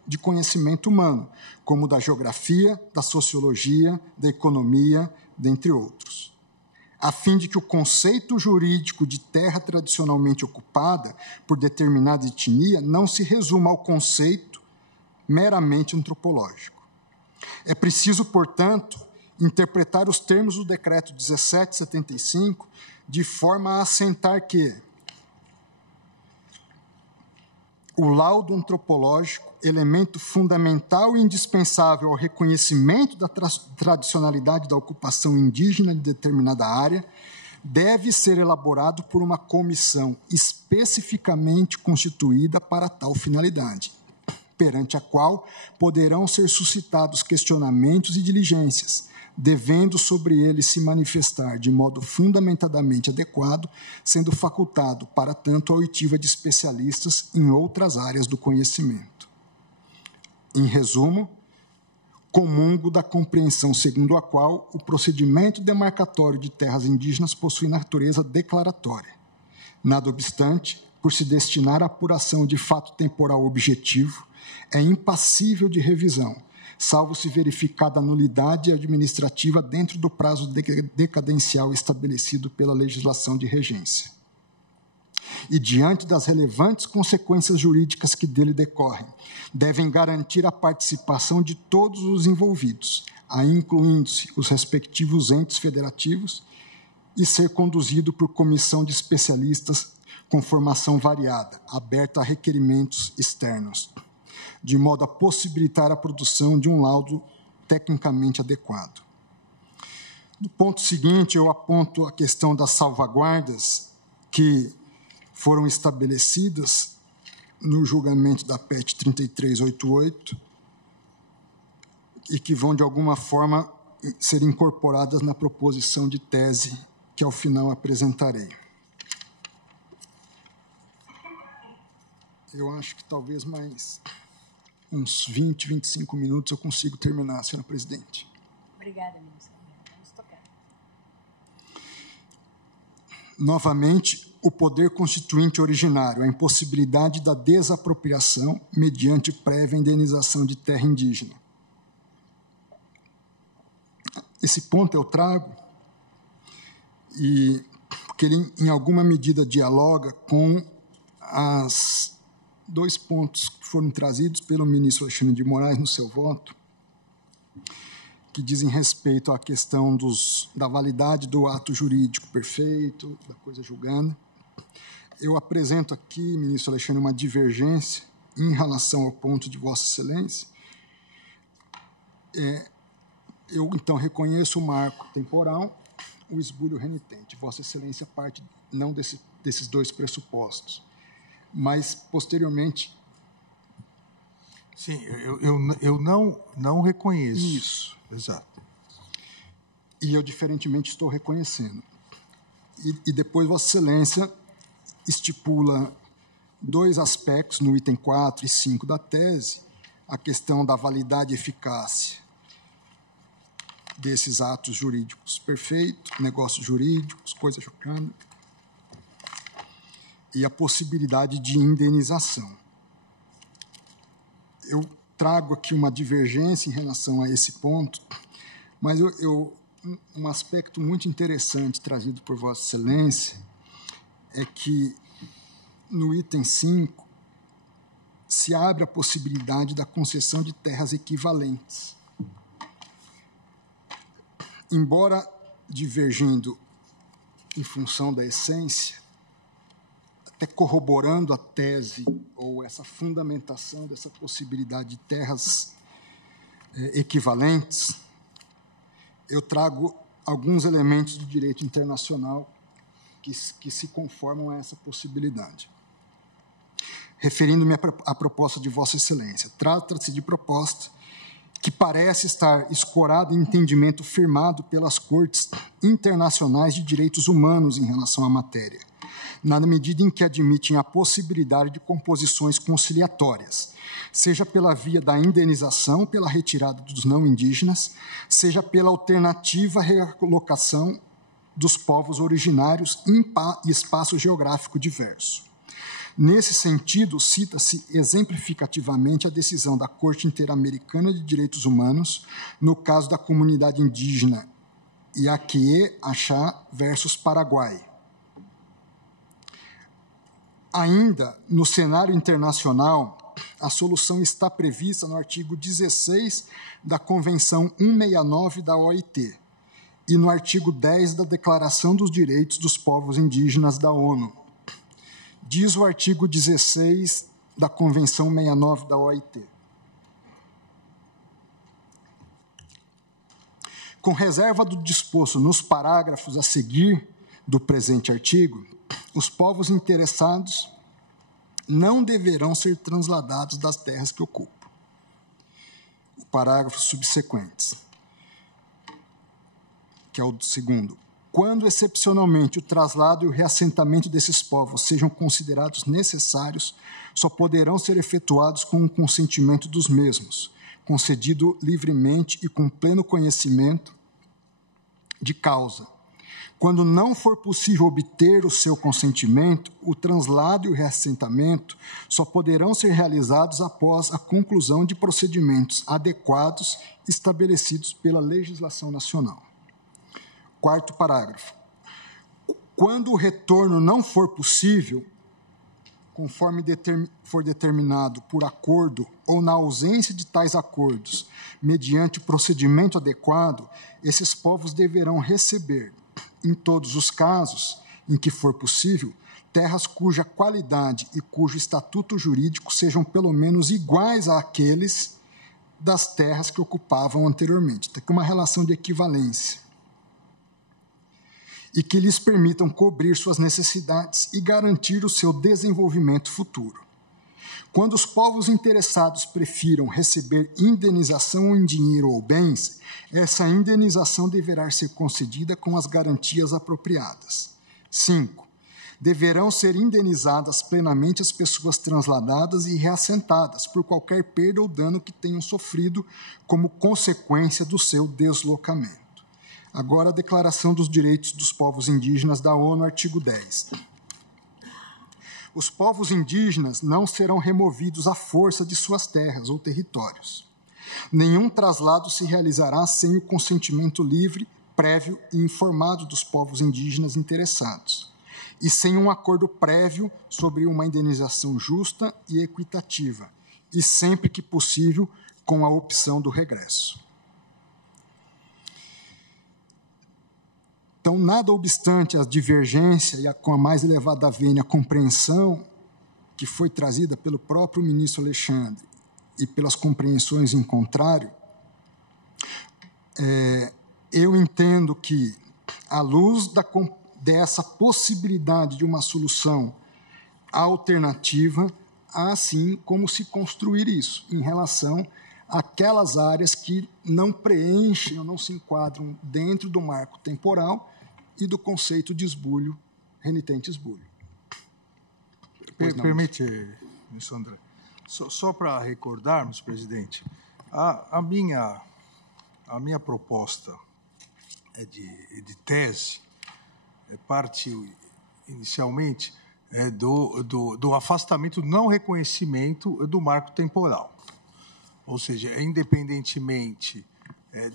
de conhecimento humano, como da geografia, da sociologia, da economia, dentre outros, a fim de que o conceito jurídico de terra tradicionalmente ocupada por determinada etnia não se resuma ao conceito meramente antropológico. É preciso, portanto, interpretar os termos do Decreto 1775 de forma a assentar que o laudo antropológico, elemento fundamental e indispensável ao reconhecimento da tradicionalidade da ocupação indígena de determinada área, deve ser elaborado por uma comissão especificamente constituída para tal finalidade, perante a qual poderão ser suscitados questionamentos e diligências, devendo sobre ele se manifestar de modo fundamentadamente adequado, sendo facultado, para tanto, a oitiva de especialistas em outras áreas do conhecimento. Em resumo, comungo da compreensão segundo a qual o procedimento demarcatório de terras indígenas possui natureza declaratória. Nada obstante, por se destinar à apuração de fato temporal objetivo, é impassível de revisão, salvo se verificada a nulidade administrativa dentro do prazo decadencial estabelecido pela legislação de regência. E, diante das relevantes consequências jurídicas que dele decorrem, devem garantir a participação de todos os envolvidos, aí incluindo-se os respectivos entes federativos, e ser conduzido por comissão de especialistas com formação variada, aberta a requerimentos externos, de modo a possibilitar a produção de um laudo tecnicamente adequado. No ponto seguinte, eu aponto a questão das salvaguardas que foram estabelecidas no julgamento da PET 3388 e que vão, de alguma forma, ser incorporadas na proposição de tese que, ao final, apresentarei. Eu acho que talvez mais uns 20, 25 minutos eu consigo terminar, senhora presidente. Obrigada, ministra. Vamos tocar. Novamente, o poder constituinte originário, a impossibilidade da desapropriação mediante prévia indenização de terra indígena. Esse ponto eu trago porque ele, em alguma medida, dialoga com as dois pontos que foram trazidos pelo ministro Alexandre de Moraes no seu voto, que dizem respeito à questão da validade do ato jurídico perfeito, da coisa julgada. Eu apresento aqui, ministro Alexandre, uma divergência em relação ao ponto de Vossa Excelência. Eu, então, reconheço o marco temporal, o esbulho renitente. Vossa Excelência parte não desses dois pressupostos, mas, posteriormente... Sim, eu não reconheço. Isso. Exato. E eu, diferentemente, estou reconhecendo. E depois, Vossa Excelência estipula dois aspectos no item 4 e 5 da tese, a questão da validade e eficácia desses atos jurídicos perfeitos, negócios jurídicos, coisa jogada, e a possibilidade de indenização. Eu trago aqui uma divergência em relação a esse ponto, mas um aspecto muito interessante trazido por Vossa Excelência é que, no item 5, se abre a possibilidade da concessão de terras equivalentes. Embora divergindo em função da essência, até corroborando a tese ou essa fundamentação dessa possibilidade de terras equivalentes, eu trago alguns elementos do direito internacional que se conformam a essa possibilidade. Referindo-me à proposta de Vossa Excelência, trata-se de proposta que parece estar escorada em entendimento firmado pelas Cortes Internacionais de Direitos Humanos em relação à matéria, na medida em que admitem a possibilidade de composições conciliatórias, seja pela via da indenização pela retirada dos não indígenas, seja pela alternativa recolocação dos povos originários em espaço geográfico diverso. Nesse sentido, cita-se exemplificativamente a decisão da Corte Interamericana de Direitos Humanos, no caso da comunidade indígena Yaquie-Achá versus Paraguai. Ainda no cenário internacional, A solução está prevista no artigo 16 da Convenção 169 da OIT e no artigo 10 da Declaração dos Direitos dos Povos Indígenas da ONU. Diz o artigo 16 da Convenção 69 da OIT. Com reserva do disposto nos parágrafos a seguir do presente artigo, os povos interessados não deverão ser transladados das terras que ocupam. Parágrafos subsequentes, que é o segundo. Quando, excepcionalmente, o traslado e o reassentamento desses povos sejam considerados necessários, só poderão ser efetuados com o consentimento dos mesmos, concedido livremente e com pleno conhecimento de causa. Quando não for possível obter o seu consentimento, o translado e o reassentamento só poderão ser realizados após a conclusão de procedimentos adequados estabelecidos pela legislação nacional. Quarto parágrafo. Quando o retorno não for possível, conforme for determinado por acordo ou na ausência de tais acordos, mediante procedimento adequado, esses povos deverão receber, em todos os casos em que for possível, terras cuja qualidade e cujo estatuto jurídico sejam pelo menos iguais àqueles das terras que ocupavam anteriormente. Tem aqui uma relação de equivalência. E que lhes permitam cobrir suas necessidades e garantir o seu desenvolvimento futuro. Quando os povos interessados prefiram receber indenização em dinheiro ou bens, essa indenização deverá ser concedida com as garantias apropriadas. 5. Deverão ser indenizadas plenamente as pessoas transladadas e reassentadas por qualquer perda ou dano que tenham sofrido como consequência do seu deslocamento. Agora, a Declaração dos Direitos dos Povos Indígenas da ONU, artigo 10. Os povos indígenas não serão removidos à força de suas terras ou territórios. Nenhum traslado se realizará sem o consentimento livre, prévio e informado dos povos indígenas interessados, e sem um acordo prévio sobre uma indenização justa e equitativa, e sempre que possível, com a opção do regresso. Então, nada obstante a divergência e com a mais elevada vênia compreensão que foi trazida pelo próprio ministro Alexandre e pelas compreensões em contrário, eu entendo que, à luz dessa possibilidade de uma solução alternativa, há sim como se construir isso em relação àquelas áreas que não preenchem ou não se enquadram dentro do marco temporal e do conceito de esbulho, renitente esbulho. Permite, ministro André, só para recordarmos, presidente, a minha proposta de tese parte inicialmente do afastamento, não reconhecimento do marco temporal. Ou seja, independentemente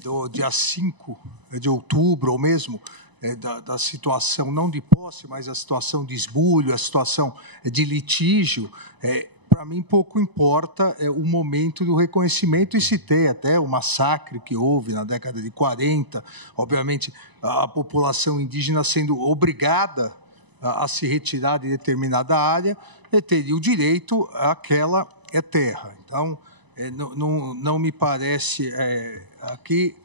do dia 5 de outubro, ou mesmo da situação não de posse, mas a situação de esbulho, a situação de litígio, para mim pouco importa o momento do reconhecimento, e citei até o massacre que houve na década de 40, obviamente a população indígena sendo obrigada a se retirar de determinada área, teria o direito àquela terra. Então, não me parece aqui,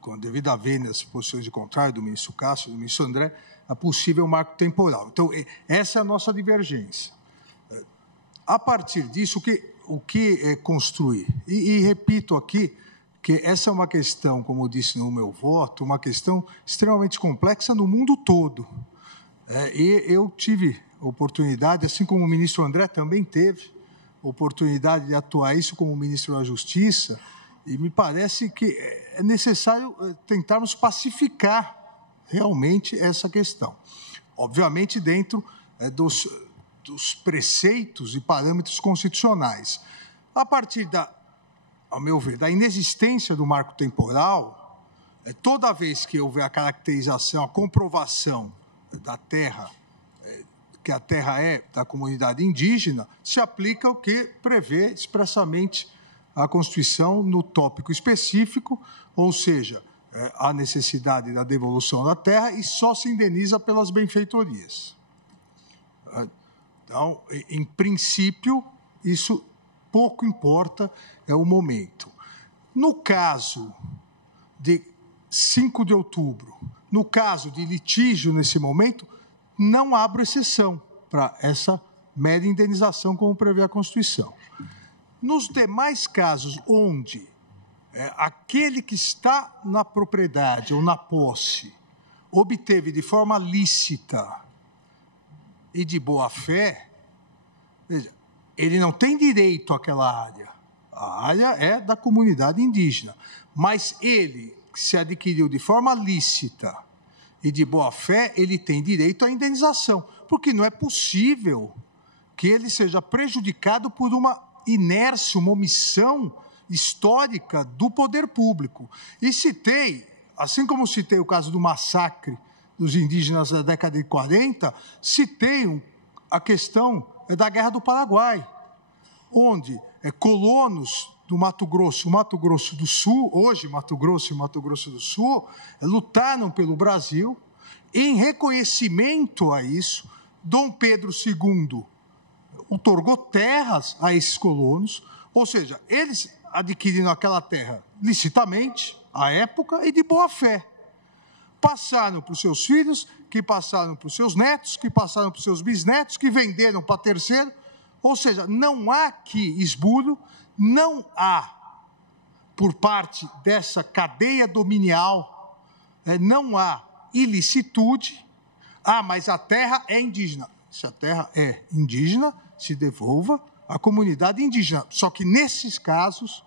com devido a ver nas posições de contrário do ministro Cássio, do ministro André, a possível marco temporal. Então, essa é a nossa divergência. A partir disso, o que construir? E repito aqui que essa é uma questão, como eu disse no meu voto, uma questão extremamente complexa no mundo todo. E eu tive oportunidade, assim como o ministro André também teve, oportunidade de atuar isso como ministro da Justiça, e me parece que é necessário tentarmos pacificar realmente essa questão. Obviamente, dentro dos preceitos e parâmetros constitucionais. A partir ao meu ver, da inexistência do marco temporal, toda vez que houver a caracterização, a comprovação da terra, que a terra é da comunidade indígena, se aplica o que prevê expressamente a Constituição no tópico específico, ou seja, a necessidade da devolução da terra e só se indeniza pelas benfeitorias. Então, em princípio, isso pouco importa, é o momento. No caso de 5 de outubro, no caso de litígio nesse momento, não abro exceção para essa mera indenização, como prevê a Constituição. Nos demais casos onde aquele que está na propriedade ou na posse obteve de forma lícita e de boa-fé, veja, ele não tem direito àquela área. A área é da comunidade indígena, mas ele, que se adquiriu de forma lícita e de boa-fé, ele tem direito à indenização, porque não é possível que ele seja prejudicado por uma inércia, uma omissão histórica do poder público. E citei, assim como citei o caso do massacre dos indígenas da década de 40, citei a questão da Guerra do Paraguai, onde colonos do Mato Grosso do Sul, hoje Mato Grosso e Mato Grosso do Sul, lutaram pelo Brasil. Em reconhecimento a isso, Dom Pedro II outorgou terras a esses colonos, ou seja, eles adquiriram aquela terra licitamente, à época, e de boa-fé. Passaram para os seus filhos, que passaram para os seus netos, que passaram para os seus bisnetos, que venderam para terceiro. Ou seja, não há aqui esbulho, não há, por parte dessa cadeia dominial, não há ilicitude. Mas a terra é indígena. Se a terra é indígena, se devolva à comunidade indígena. Só que, nesses casos,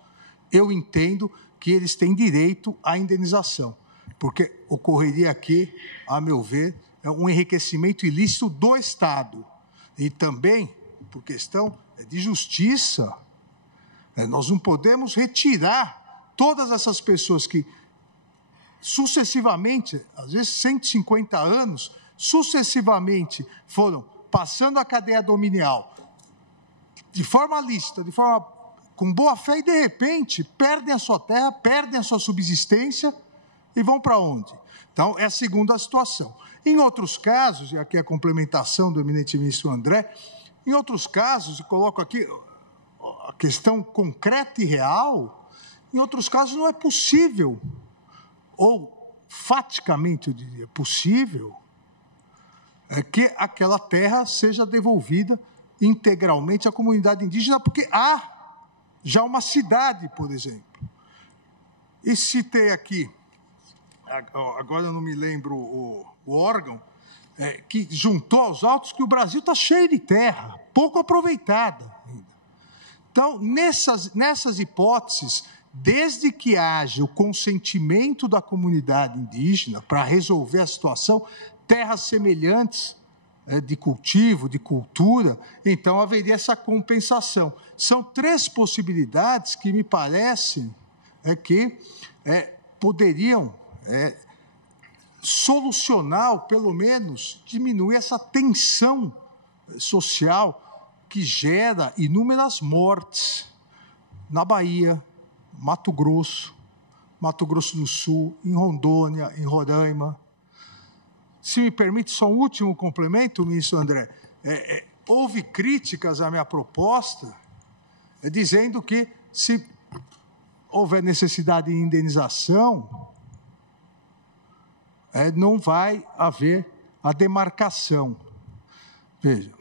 eu entendo que eles têm direito à indenização, porque ocorreria aqui, a meu ver, um enriquecimento ilícito do Estado. E também, por questão de justiça, nós não podemos retirar todas essas pessoas que, sucessivamente, às vezes 150 anos, sucessivamente foram passando a cadeia dominial de forma lícita, de forma com boa fé, e de repente perdem a sua terra, perdem a sua subsistência e vão para onde? Então, é a segunda situação. Em outros casos, e aqui é a complementação do eminente ministro André, em outros casos, e coloco aqui a questão concreta e real, em outros casos não é possível, ou faticamente, eu diria, possível, que aquela terra seja devolvida integralmente à comunidade indígena, porque há já uma cidade, por exemplo. E citei aqui, agora eu não me lembro o órgão, que juntou aos autos que o Brasil está cheio de terra, pouco aproveitada ainda. Então, nessas hipóteses, desde que haja o consentimento da comunidade indígena para resolver a situação, terras semelhantes de cultivo, de cultura, então haveria essa compensação. São 3 possibilidades que me parecem que poderiam solucionar, ou pelo menos diminuir essa tensão social que gera inúmeras mortes na Bahia, Mato Grosso do Sul, em Rondônia, em Roraima. Se me permite só um último complemento, ministro André, houve críticas à minha proposta, dizendo que se houver necessidade de indenização, não vai haver a demarcação. Veja,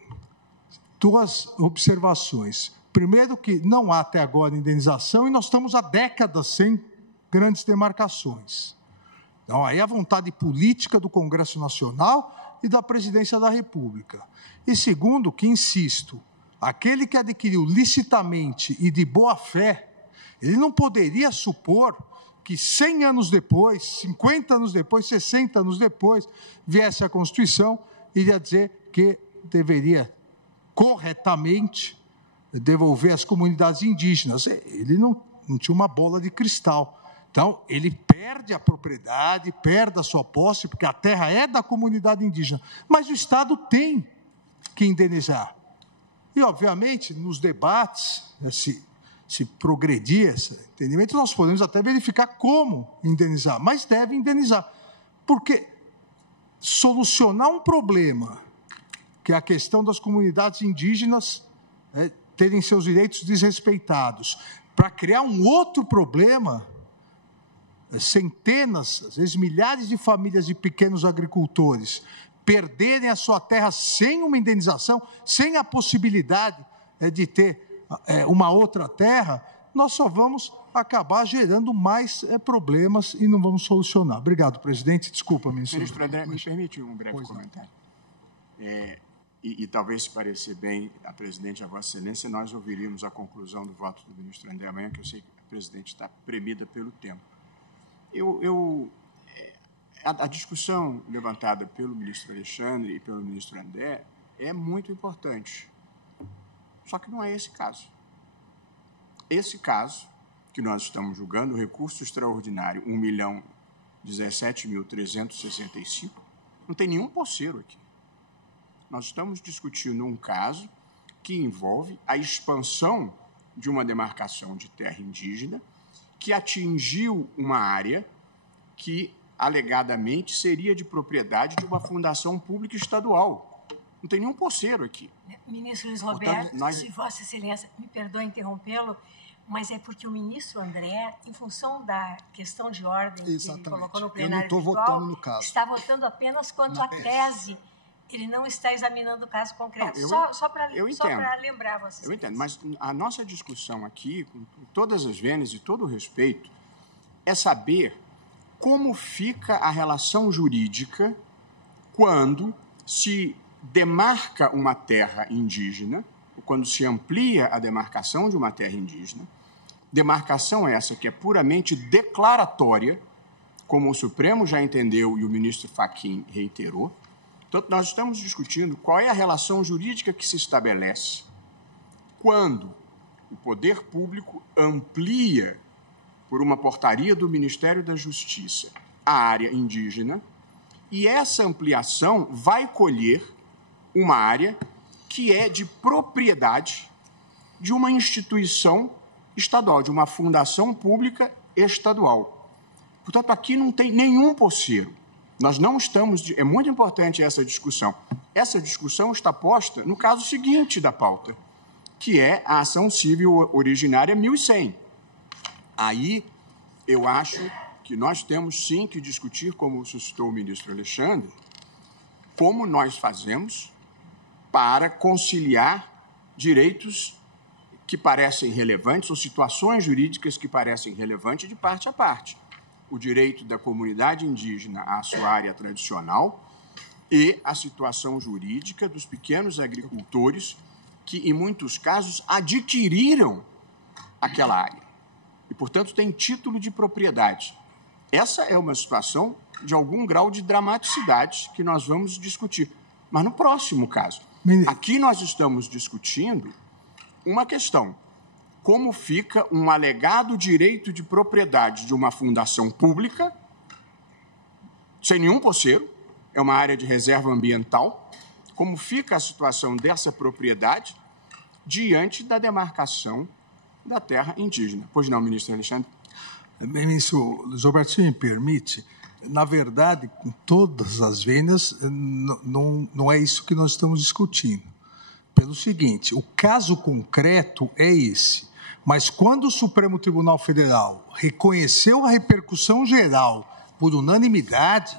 2 observações. Primeiro, que não há até agora indenização e nós estamos há décadas sem grandes demarcações. Então, aí a vontade política do Congresso Nacional e da Presidência da República. E segundo, que insisto, aquele que adquiriu licitamente e de boa fé, ele não poderia supor que 100 anos depois, 50 anos depois, 60 anos depois, viesse a Constituição e iria dizer que deveria corretamente devolver às comunidades indígenas. Ele não tinha uma bola de cristal. Então, ele perde a propriedade, perde a sua posse, porque a terra é da comunidade indígena. Mas o Estado tem que indenizar. E, obviamente, nos debates, se progredir esse entendimento, nós podemos até verificar como indenizar, mas deve indenizar. Porque solucionar um problema, que é a questão das comunidades indígenas terem seus direitos desrespeitados, para criar um outro problema, centenas, às vezes milhares de famílias de pequenos agricultores perderem a sua terra sem uma indenização, sem a possibilidade de ter uma outra terra, nós só vamos acabar gerando mais problemas e não vamos solucionar. Obrigado, presidente. Desculpa, ministro. Ministro André, me permite um breve comentário. E talvez, se parecer bem a presidente e a Vossa Excelência, nós ouviríamos a conclusão do voto do ministro André amanhã, que eu sei que a presidente está premida pelo tempo. A discussão levantada pelo ministro Alexandre e pelo ministro André é muito importante. Só que não é esse caso. Esse caso que nós estamos julgando, o recurso extraordinário 1.017.365, não tem nenhum posseiro aqui. Nós estamos discutindo um caso que envolve a expansão de uma demarcação de terra indígena que atingiu uma área que alegadamente seria de propriedade de uma fundação pública estadual. Não tem nenhum posseiro aqui. Ministro Luiz Roberto, se Vossa Excelência me perdoe interrompê-lo, mas é porque o ministro André, em função da questão de ordem que ele colocou no plenário virtual, está votando apenas quanto à tese. Ele não está examinando o caso concreto. Não, só para lembrar vocês. Eu entendo, mas a nossa discussão aqui, com todas as vênias e todo o respeito, é saber como fica a relação jurídica quando se demarca uma terra indígena, quando se amplia a demarcação de uma terra indígena, demarcação essa que é puramente declaratória, como o Supremo já entendeu e o ministro Fachin reiterou. Então, nós estamos discutindo qual é a relação jurídica que se estabelece quando o poder público amplia, por uma portaria do Ministério da Justiça, a área indígena, e essa ampliação vai colher uma área que é de propriedade de uma instituição estadual, de uma fundação pública estadual. Portanto, aqui não tem nenhum posseiro. Nós não estamos... É muito importante essa discussão. Essa discussão está posta no caso seguinte da pauta, que é a ação civil originária 1100. Aí, eu acho que nós temos, sim, que discutir, como suscitou o ministro Alexandre, como nós fazemos para conciliar direitos que parecem relevantes ou situações jurídicas que parecem relevantes de parte a parte. O direito da comunidade indígena à sua área tradicional e a situação jurídica dos pequenos agricultores que, em muitos casos, adquiriram aquela área e, portanto, têm título de propriedade. Essa é uma situação de algum grau de dramaticidade que nós vamos discutir. Mas no próximo caso, aqui nós estamos discutindo uma questão. Como fica um alegado direito de propriedade de uma fundação pública, sem nenhum posseiro, é uma área de reserva ambiental, como fica a situação dessa propriedade diante da demarcação da terra indígena. Pois não, ministro Alexandre? Ministro Luiz Roberto, se me permite, na verdade, com todas as vênias, não é isso que nós estamos discutindo. Pelo seguinte, o caso concreto é esse, mas quando o Supremo Tribunal Federal reconheceu a repercussão geral por unanimidade,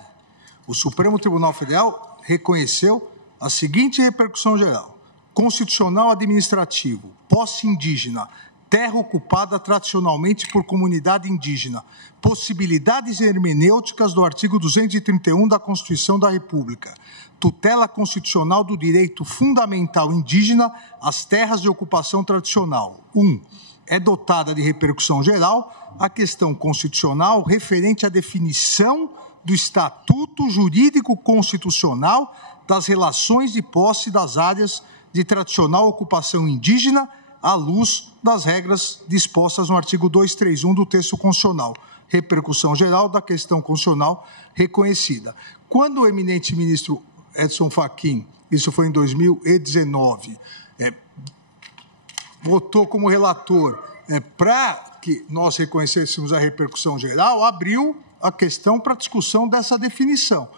o Supremo Tribunal Federal reconheceu a seguinte repercussão geral: constitucional administrativo, posse indígena, terra ocupada tradicionalmente por comunidade indígena, possibilidades hermenêuticas do artigo 231 da Constituição da República, tutela constitucional do direito fundamental indígena às terras de ocupação tradicional. 1. É dotada de repercussão geral a questão constitucional referente à definição do Estatuto Jurídico Constitucional das relações de posse das áreas de tradicional ocupação indígena à luz das regras dispostas no artigo 231 do texto constitucional. Repercussão geral da questão constitucional reconhecida. Quando o eminente ministro Edson Fachin, isso foi em 2019, votou como relator para que nós reconhecêssemos a repercussão geral, abriu a questão para discussão dessa definição.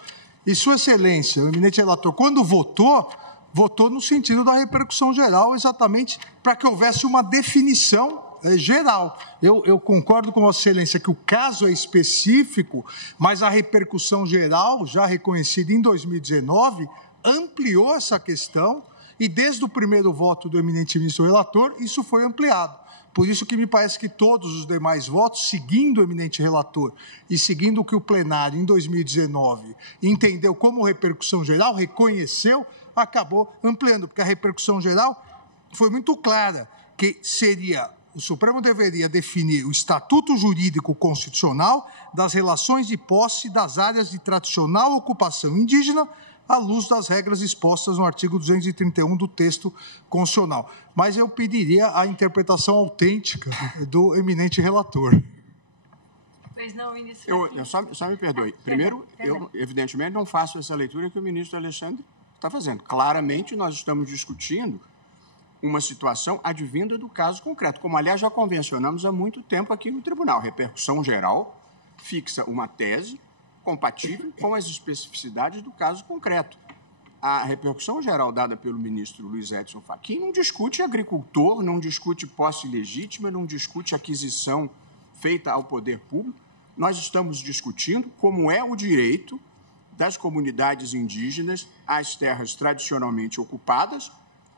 E Sua Excelência, o eminente relator, quando votou no sentido da repercussão geral, exatamente para que houvesse uma definição geral. Eu concordo com Vossa Excelência que o caso é específico, mas a repercussão geral, já reconhecida em 2019, ampliou essa questão e desde o primeiro voto do eminente ministro relator, isso foi ampliado. Por isso que me parece que todos os demais votos, seguindo o eminente relator e seguindo o que o plenário, em 2019, entendeu como repercussão geral, reconheceu, acabou ampliando, porque a repercussão geral foi muito clara, que seria, o Supremo deveria definir o estatuto jurídico constitucional das relações de posse das áreas de tradicional ocupação indígena, à luz das regras expostas no artigo 231 do texto constitucional. Mas eu pediria a interpretação autêntica do eminente relator. Pois não, ministro. Só me perdoe. Primeiro, eu, evidentemente, não faço essa leitura que o ministro Alexandre está fazendo. Claramente, nós estamos discutindo uma situação advinda do caso concreto, como, aliás, já convencionamos há muito tempo aqui no tribunal. Repercussão geral fixa uma tese compatível com as especificidades do caso concreto. A repercussão geral dada pelo ministro Luiz Edson Fachin não discute agricultor, não discute posse legítima, não discute aquisição feita ao poder público. Nós estamos discutindo como é o direito das comunidades indígenas às terras tradicionalmente ocupadas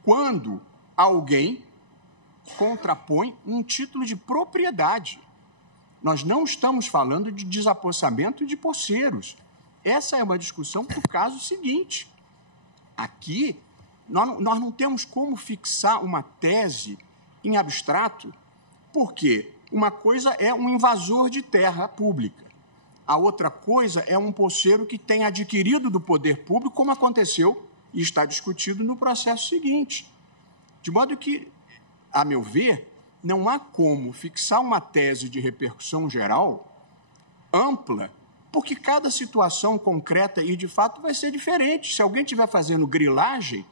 quando alguém contrapõe um título de propriedade. Nós não estamos falando de desapossamento de posseiros. Essa é uma discussão para o caso seguinte. Aqui, nós não temos como fixar uma tese em abstrato, porque uma coisa é um invasor de terra pública. A outra coisa é um posseiro que tem adquirido do poder público, como aconteceu e está discutido no processo seguinte. De modo que, a meu ver, não há como fixar uma tese de repercussão geral ampla, porque cada situação concreta e, de fato, vai ser diferente. Se alguém estiver fazendo grilagem,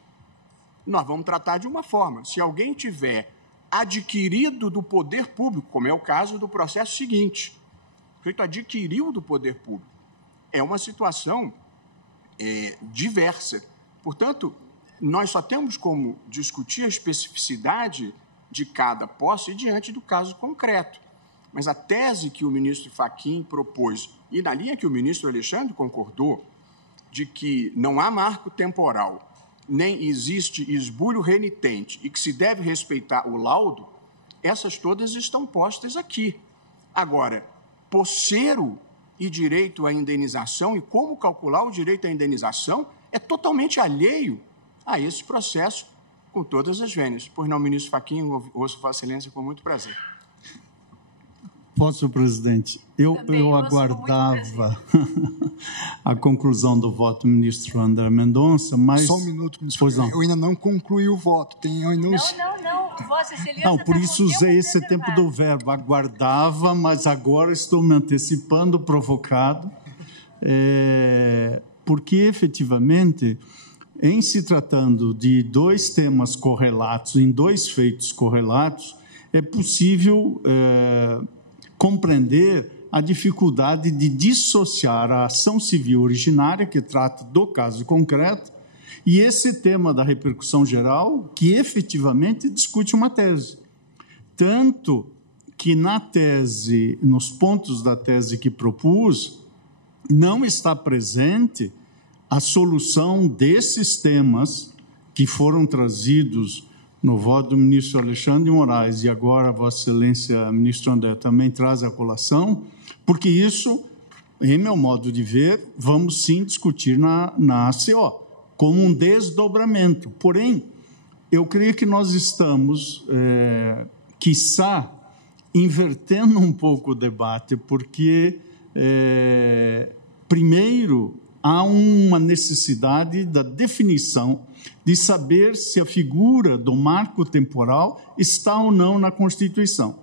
nós vamos tratar de uma forma. Se alguém tiver adquirido do poder público, como é o caso do processo seguinte, o sujeito adquiriu do poder público, é uma situação diversa. Portanto, nós só temos como discutir a especificidade de cada posse diante do caso concreto. Mas a tese que o ministro Fachin propôs, e na linha que o ministro Alexandre concordou, de que não há marco temporal, nem existe esbulho renitente e que se deve respeitar o laudo, essas todas estão postas aqui. Agora, posseiro e direito à indenização e como calcular o direito à indenização é totalmente alheio a esse processo com todas as vênias. Pois não, ministro Fachin, ouço Vossa Excelência com muito prazer. Posso, presidente? Eu aguardava a conclusão do voto do ministro André Mendonça, mas... Só um minuto, ministro. Eu ainda não concluí o voto. Não. Vossa Excelência... Não, por isso usei esse tempo do verbo. Aguardava, mas agora estou me antecipando, provocado, porque, efetivamente, em se tratando de dois temas correlatos, em dois feitos correlatos, é possível compreender a dificuldade de dissociar a ação civil originária, que trata do caso concreto, e esse tema da repercussão geral, que efetivamente discute uma tese. Tanto que na tese, nos pontos da tese que propus, não está presente a solução desses temas que foram trazidos no voto do ministro Alexandre de Moraes, e agora Vossa Excelência, ministro André, também traz a colação, porque isso, em meu modo de ver, vamos sim discutir na ACO, como um desdobramento. Porém, eu creio que nós estamos, quiçá, invertendo um pouco o debate, porque, primeiro, há uma necessidade da definição de saber se a figura do marco temporal está ou não na Constituição.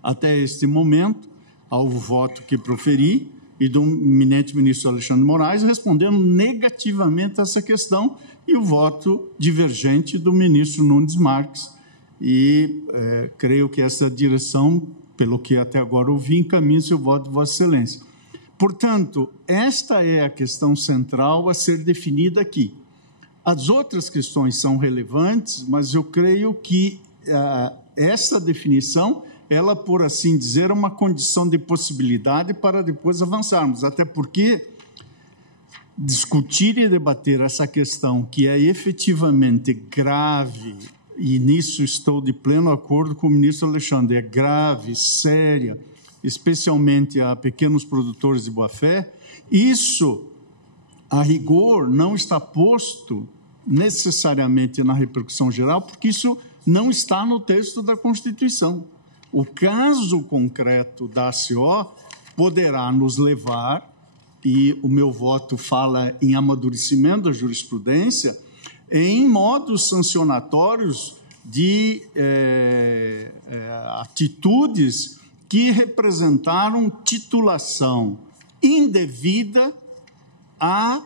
Até este momento, ao voto que proferi, e do eminente ministro Alexandre de Moraes, respondendo negativamente a essa questão, e o voto divergente do ministro Nunes Marques. E creio que essa direção, pelo que até agora ouvi, encaminha-se o voto de Vossa Excelência. Portanto, esta é a questão central a ser definida aqui. As outras questões são relevantes, mas eu creio que essa definição, ela, por assim dizer, é uma condição de possibilidade para depois avançarmos, até porque discutir e debater essa questão, que é efetivamente grave, e nisso estou de pleno acordo com o ministro Alexandre, é grave, séria, especialmente a pequenos produtores de boa-fé, isso, a rigor, não está posto necessariamente na repercussão geral, porque isso não está no texto da Constituição. O caso concreto da ACO poderá nos levar, e o meu voto fala em amadurecimento da jurisprudência, em modos sancionatórios de atitudes que representaram titulação indevida a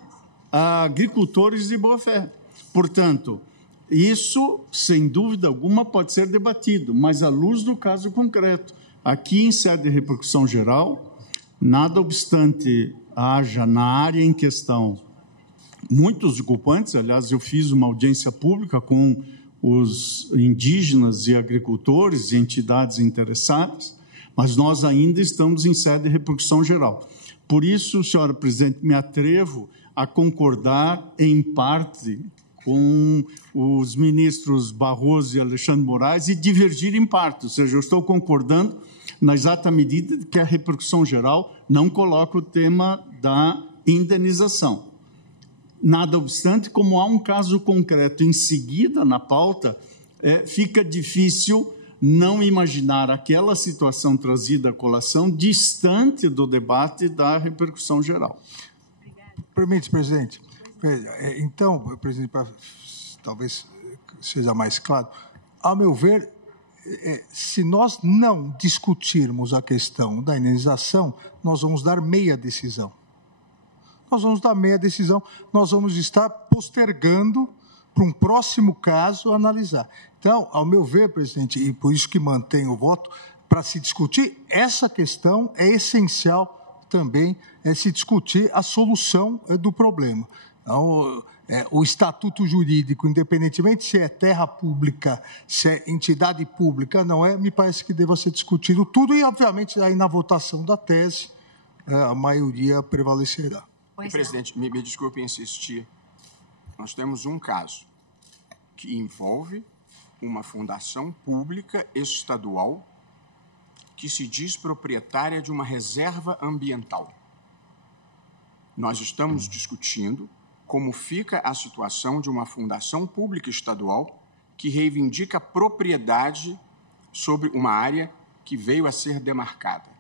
agricultores de boa-fé. Portanto, isso, sem dúvida alguma, pode ser debatido, mas à luz do caso concreto, aqui em sede de repercussão geral, nada obstante haja na área em questão muitos ocupantes, aliás, eu fiz uma audiência pública com os indígenas e agricultores e entidades interessadas, mas nós ainda estamos em sede de repercussão geral. Por isso, senhora presidente, me atrevo a concordar em parte com os ministros Barroso e Alexandre de Moraes e divergir em parte, ou seja, eu estou concordando na exata medida que a repercussão geral não coloca o tema da indenização. Nada obstante, como há um caso concreto em seguida na pauta, fica difícil não imaginar aquela situação trazida à colação distante do debate da repercussão geral. Permite, presidente. Então, presidente, talvez seja mais claro, ao meu ver, se nós não discutirmos a questão da indenização, nós vamos dar meia decisão. Nós vamos dar meia decisão, nós vamos estar postergando para um próximo caso analisar. Então, ao meu ver, presidente, e por isso que mantenho o voto, para se discutir essa questão, é essencial também se discutir a solução do problema. Então, o estatuto jurídico, independentemente se é terra pública, se é entidade pública, não é, me parece que deva ser discutido tudo e, obviamente, aí na votação da tese, a maioria prevalecerá. Presidente, me desculpe insistir. Nós temos um caso que envolve uma fundação pública estadual que se diz proprietária de uma reserva ambiental. Nós estamos discutindo como fica a situação de uma fundação pública estadual que reivindica propriedade sobre uma área que veio a ser demarcada.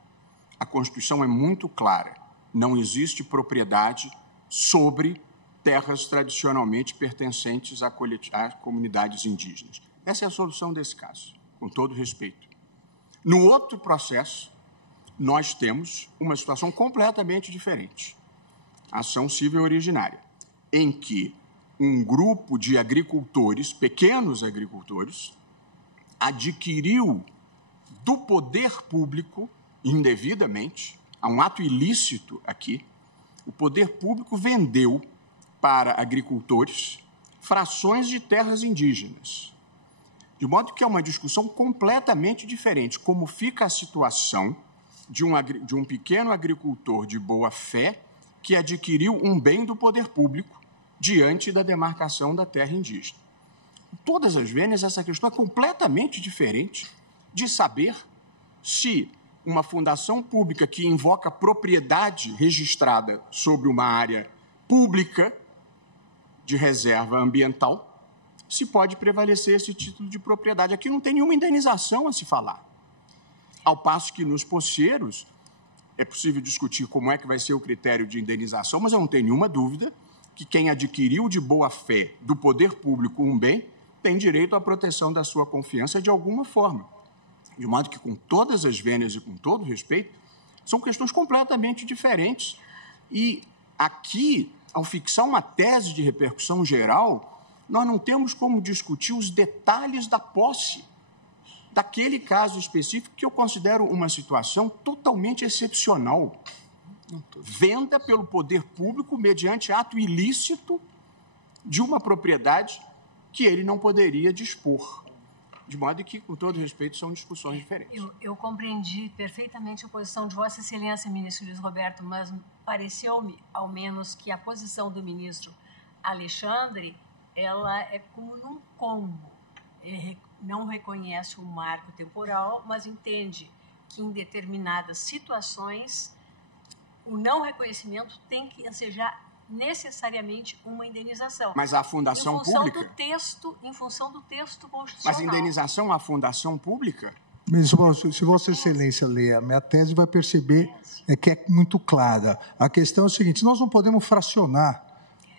A Constituição é muito clara. Não existe propriedade sobre terras tradicionalmente pertencentes a comunidades indígenas. Essa é a solução desse caso, com todo respeito. No outro processo, nós temos uma situação completamente diferente. A ação civil originária, em que um grupo de agricultores, pequenos agricultores, adquiriu do poder público, indevidamente, há um ato ilícito aqui, o poder público vendeu para agricultores frações de terras indígenas. De modo que é uma discussão completamente diferente. Como fica a situação de um pequeno agricultor de boa-fé que adquiriu um bem do poder público diante da demarcação da terra indígena. Todas as vezes, essa questão é completamente diferente de saber se uma fundação pública que invoca propriedade registrada sobre uma área pública de reserva ambiental, se pode prevalecer esse título de propriedade. Aqui não tem nenhuma indenização a se falar. Ao passo que nos poceiros é possível discutir como é que vai ser o critério de indenização, mas eu não tenho nenhuma dúvida que quem adquiriu de boa-fé do poder público um bem tem direito à proteção da sua confiança de alguma forma. De modo que, com todas as vênias e com todo respeito, São questões completamente diferentes. E aqui, ao fixar uma tese de repercussão geral, nós não temos como discutir os detalhes da posse daquele caso específico que eu considero uma situação totalmente excepcional. Venda pelo poder público mediante ato ilícito de uma propriedade que ele não poderia dispor. De modo que, com todo respeito, são discussões diferentes. Eu compreendi perfeitamente a posição de Vossa Excelência, ministro Luiz Roberto, mas pareceu-me, ao menos, que a posição do ministro Alexandre, ela é como num combo. Ele não reconhece o marco temporal, mas entende que, em determinadas situações, o não reconhecimento tem que ensejar necessariamente uma indenização. Mas a fundação pública... Em função do texto constitucional. Mas indenização à fundação pública? Ministro, se Vossa Excelência ler a minha tese, vai perceber que é muito clara. A questão é o seguinte, nós não podemos fracionar.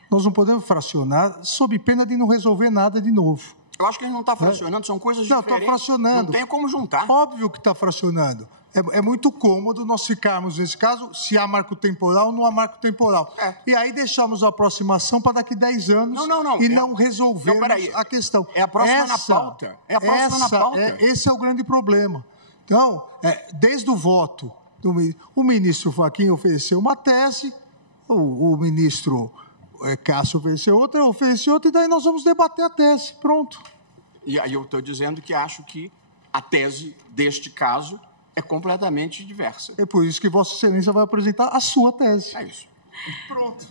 Nós não podemos fracionar sob pena de não resolver nada de novo. Eu acho que ele não está fracionando, são coisas diferentes. Não, está fracionando. Não tem como juntar. Óbvio que está fracionando. É muito cômodo nós ficarmos, nesse caso, se há marco temporal ou não há marco temporal. E aí deixamos a aproximação para daqui 10 anos e não resolvermos a questão. É a próxima na pauta. É a próxima na pauta. Esse é o grande problema. Então, desde o voto, o ministro Fachin ofereceu uma tese, o ministro Cássio ofereceu outra, e daí nós vamos debater a tese. Pronto. E aí eu estou dizendo que acho que a tese deste caso é completamente diversa. É por isso que Vossa Excelência vai apresentar a sua tese. É isso. Pronto.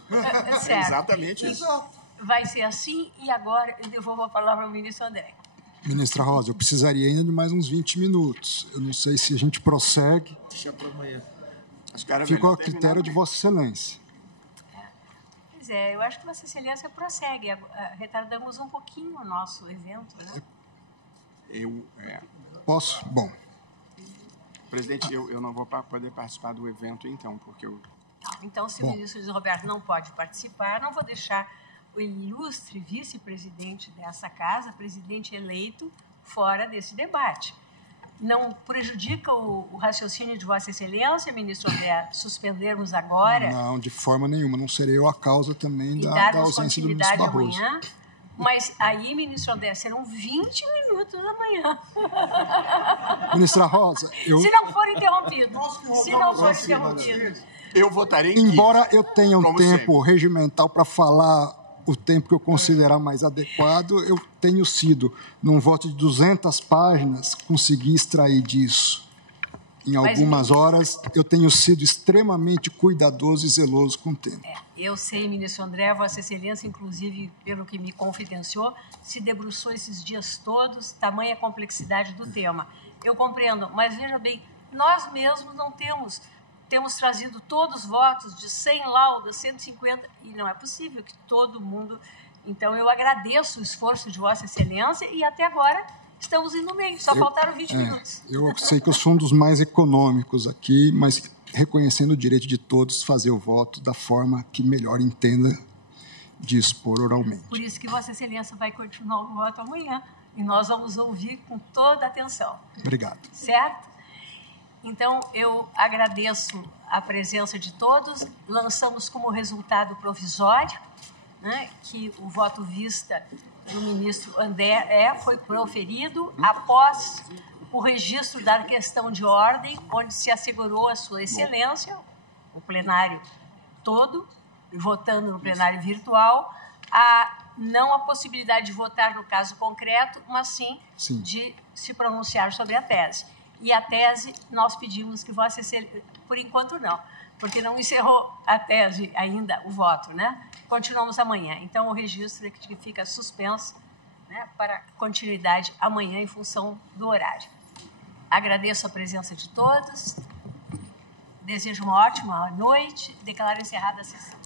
É exatamente isso. Vai ser assim, e agora eu devolvo a palavra ao ministro André. Ministra Rosa, eu precisaria ainda de mais uns 20 minutos. Eu não sei se a gente prossegue. Deixa para amanhã. Ficou a critério de Vossa Excelência. Pois é, eu acho que Vossa Excelência prossegue. Retardamos um pouquinho o nosso evento, né? Posso? Bom. Presidente, eu não vou poder participar do evento, então, porque eu... Então, se o ministro Luiz Roberto não pode participar, não vou deixar o ilustre vice-presidente dessa casa, presidente eleito, fora desse debate. Não prejudica o raciocínio de Vossa Excelência, ministro André, suspendermos agora? Não, de forma nenhuma. Não serei eu a causa também da ausência do ministro Barroso. Amanhã? Mas aí, ministro André, serão 20 minutos amanhã. Ministra Rosa, Se não for interrompido. Eu votarei em Embora eu tenha um tempo regimental para falar o tempo que eu considerar mais adequado, eu tenho sido, num voto de 200 páginas, consegui extrair disso. Em algumas horas, eu tenho sido extremamente cuidadoso e zeloso com o tempo. Eu sei, ministro André, Vossa Excelência, inclusive, pelo que me confidenciou, se debruçou esses dias todos, tamanha complexidade do tema. Eu compreendo, mas veja bem, nós mesmos não temos trazido todos os votos de 100 laudas, 150, e não é possível que todo mundo... Então, eu agradeço o esforço de Vossa Excelência e até agora estamos indo bem, só faltaram 20 minutos. Eu sei que eu sou um dos mais econômicos aqui, mas reconhecendo o direito de todos fazer o voto da forma que melhor entenda dispor oralmente. Por isso que Vossa Excelência vai continuar o voto amanhã e nós vamos ouvir com toda atenção. Obrigado. Certo? Então, eu agradeço a presença de todos. Lançamos como resultado provisório, né, que o voto vista do ministro André foi proferido após o registro da questão de ordem, onde se assegurou a sua excelência, o plenário todo, votando no plenário virtual, não a possibilidade de votar no caso concreto, mas sim de se pronunciar sobre a tese. E a tese, nós pedimos que Vossa Excelência... Por enquanto, não, porque não encerrou a tese ainda, o voto, né? Continuamos amanhã. Então, o registro é que fica suspenso, né, para continuidade amanhã, em função do horário. Agradeço a presença de todos. Desejo uma ótima noite. Declaro encerrada a sessão.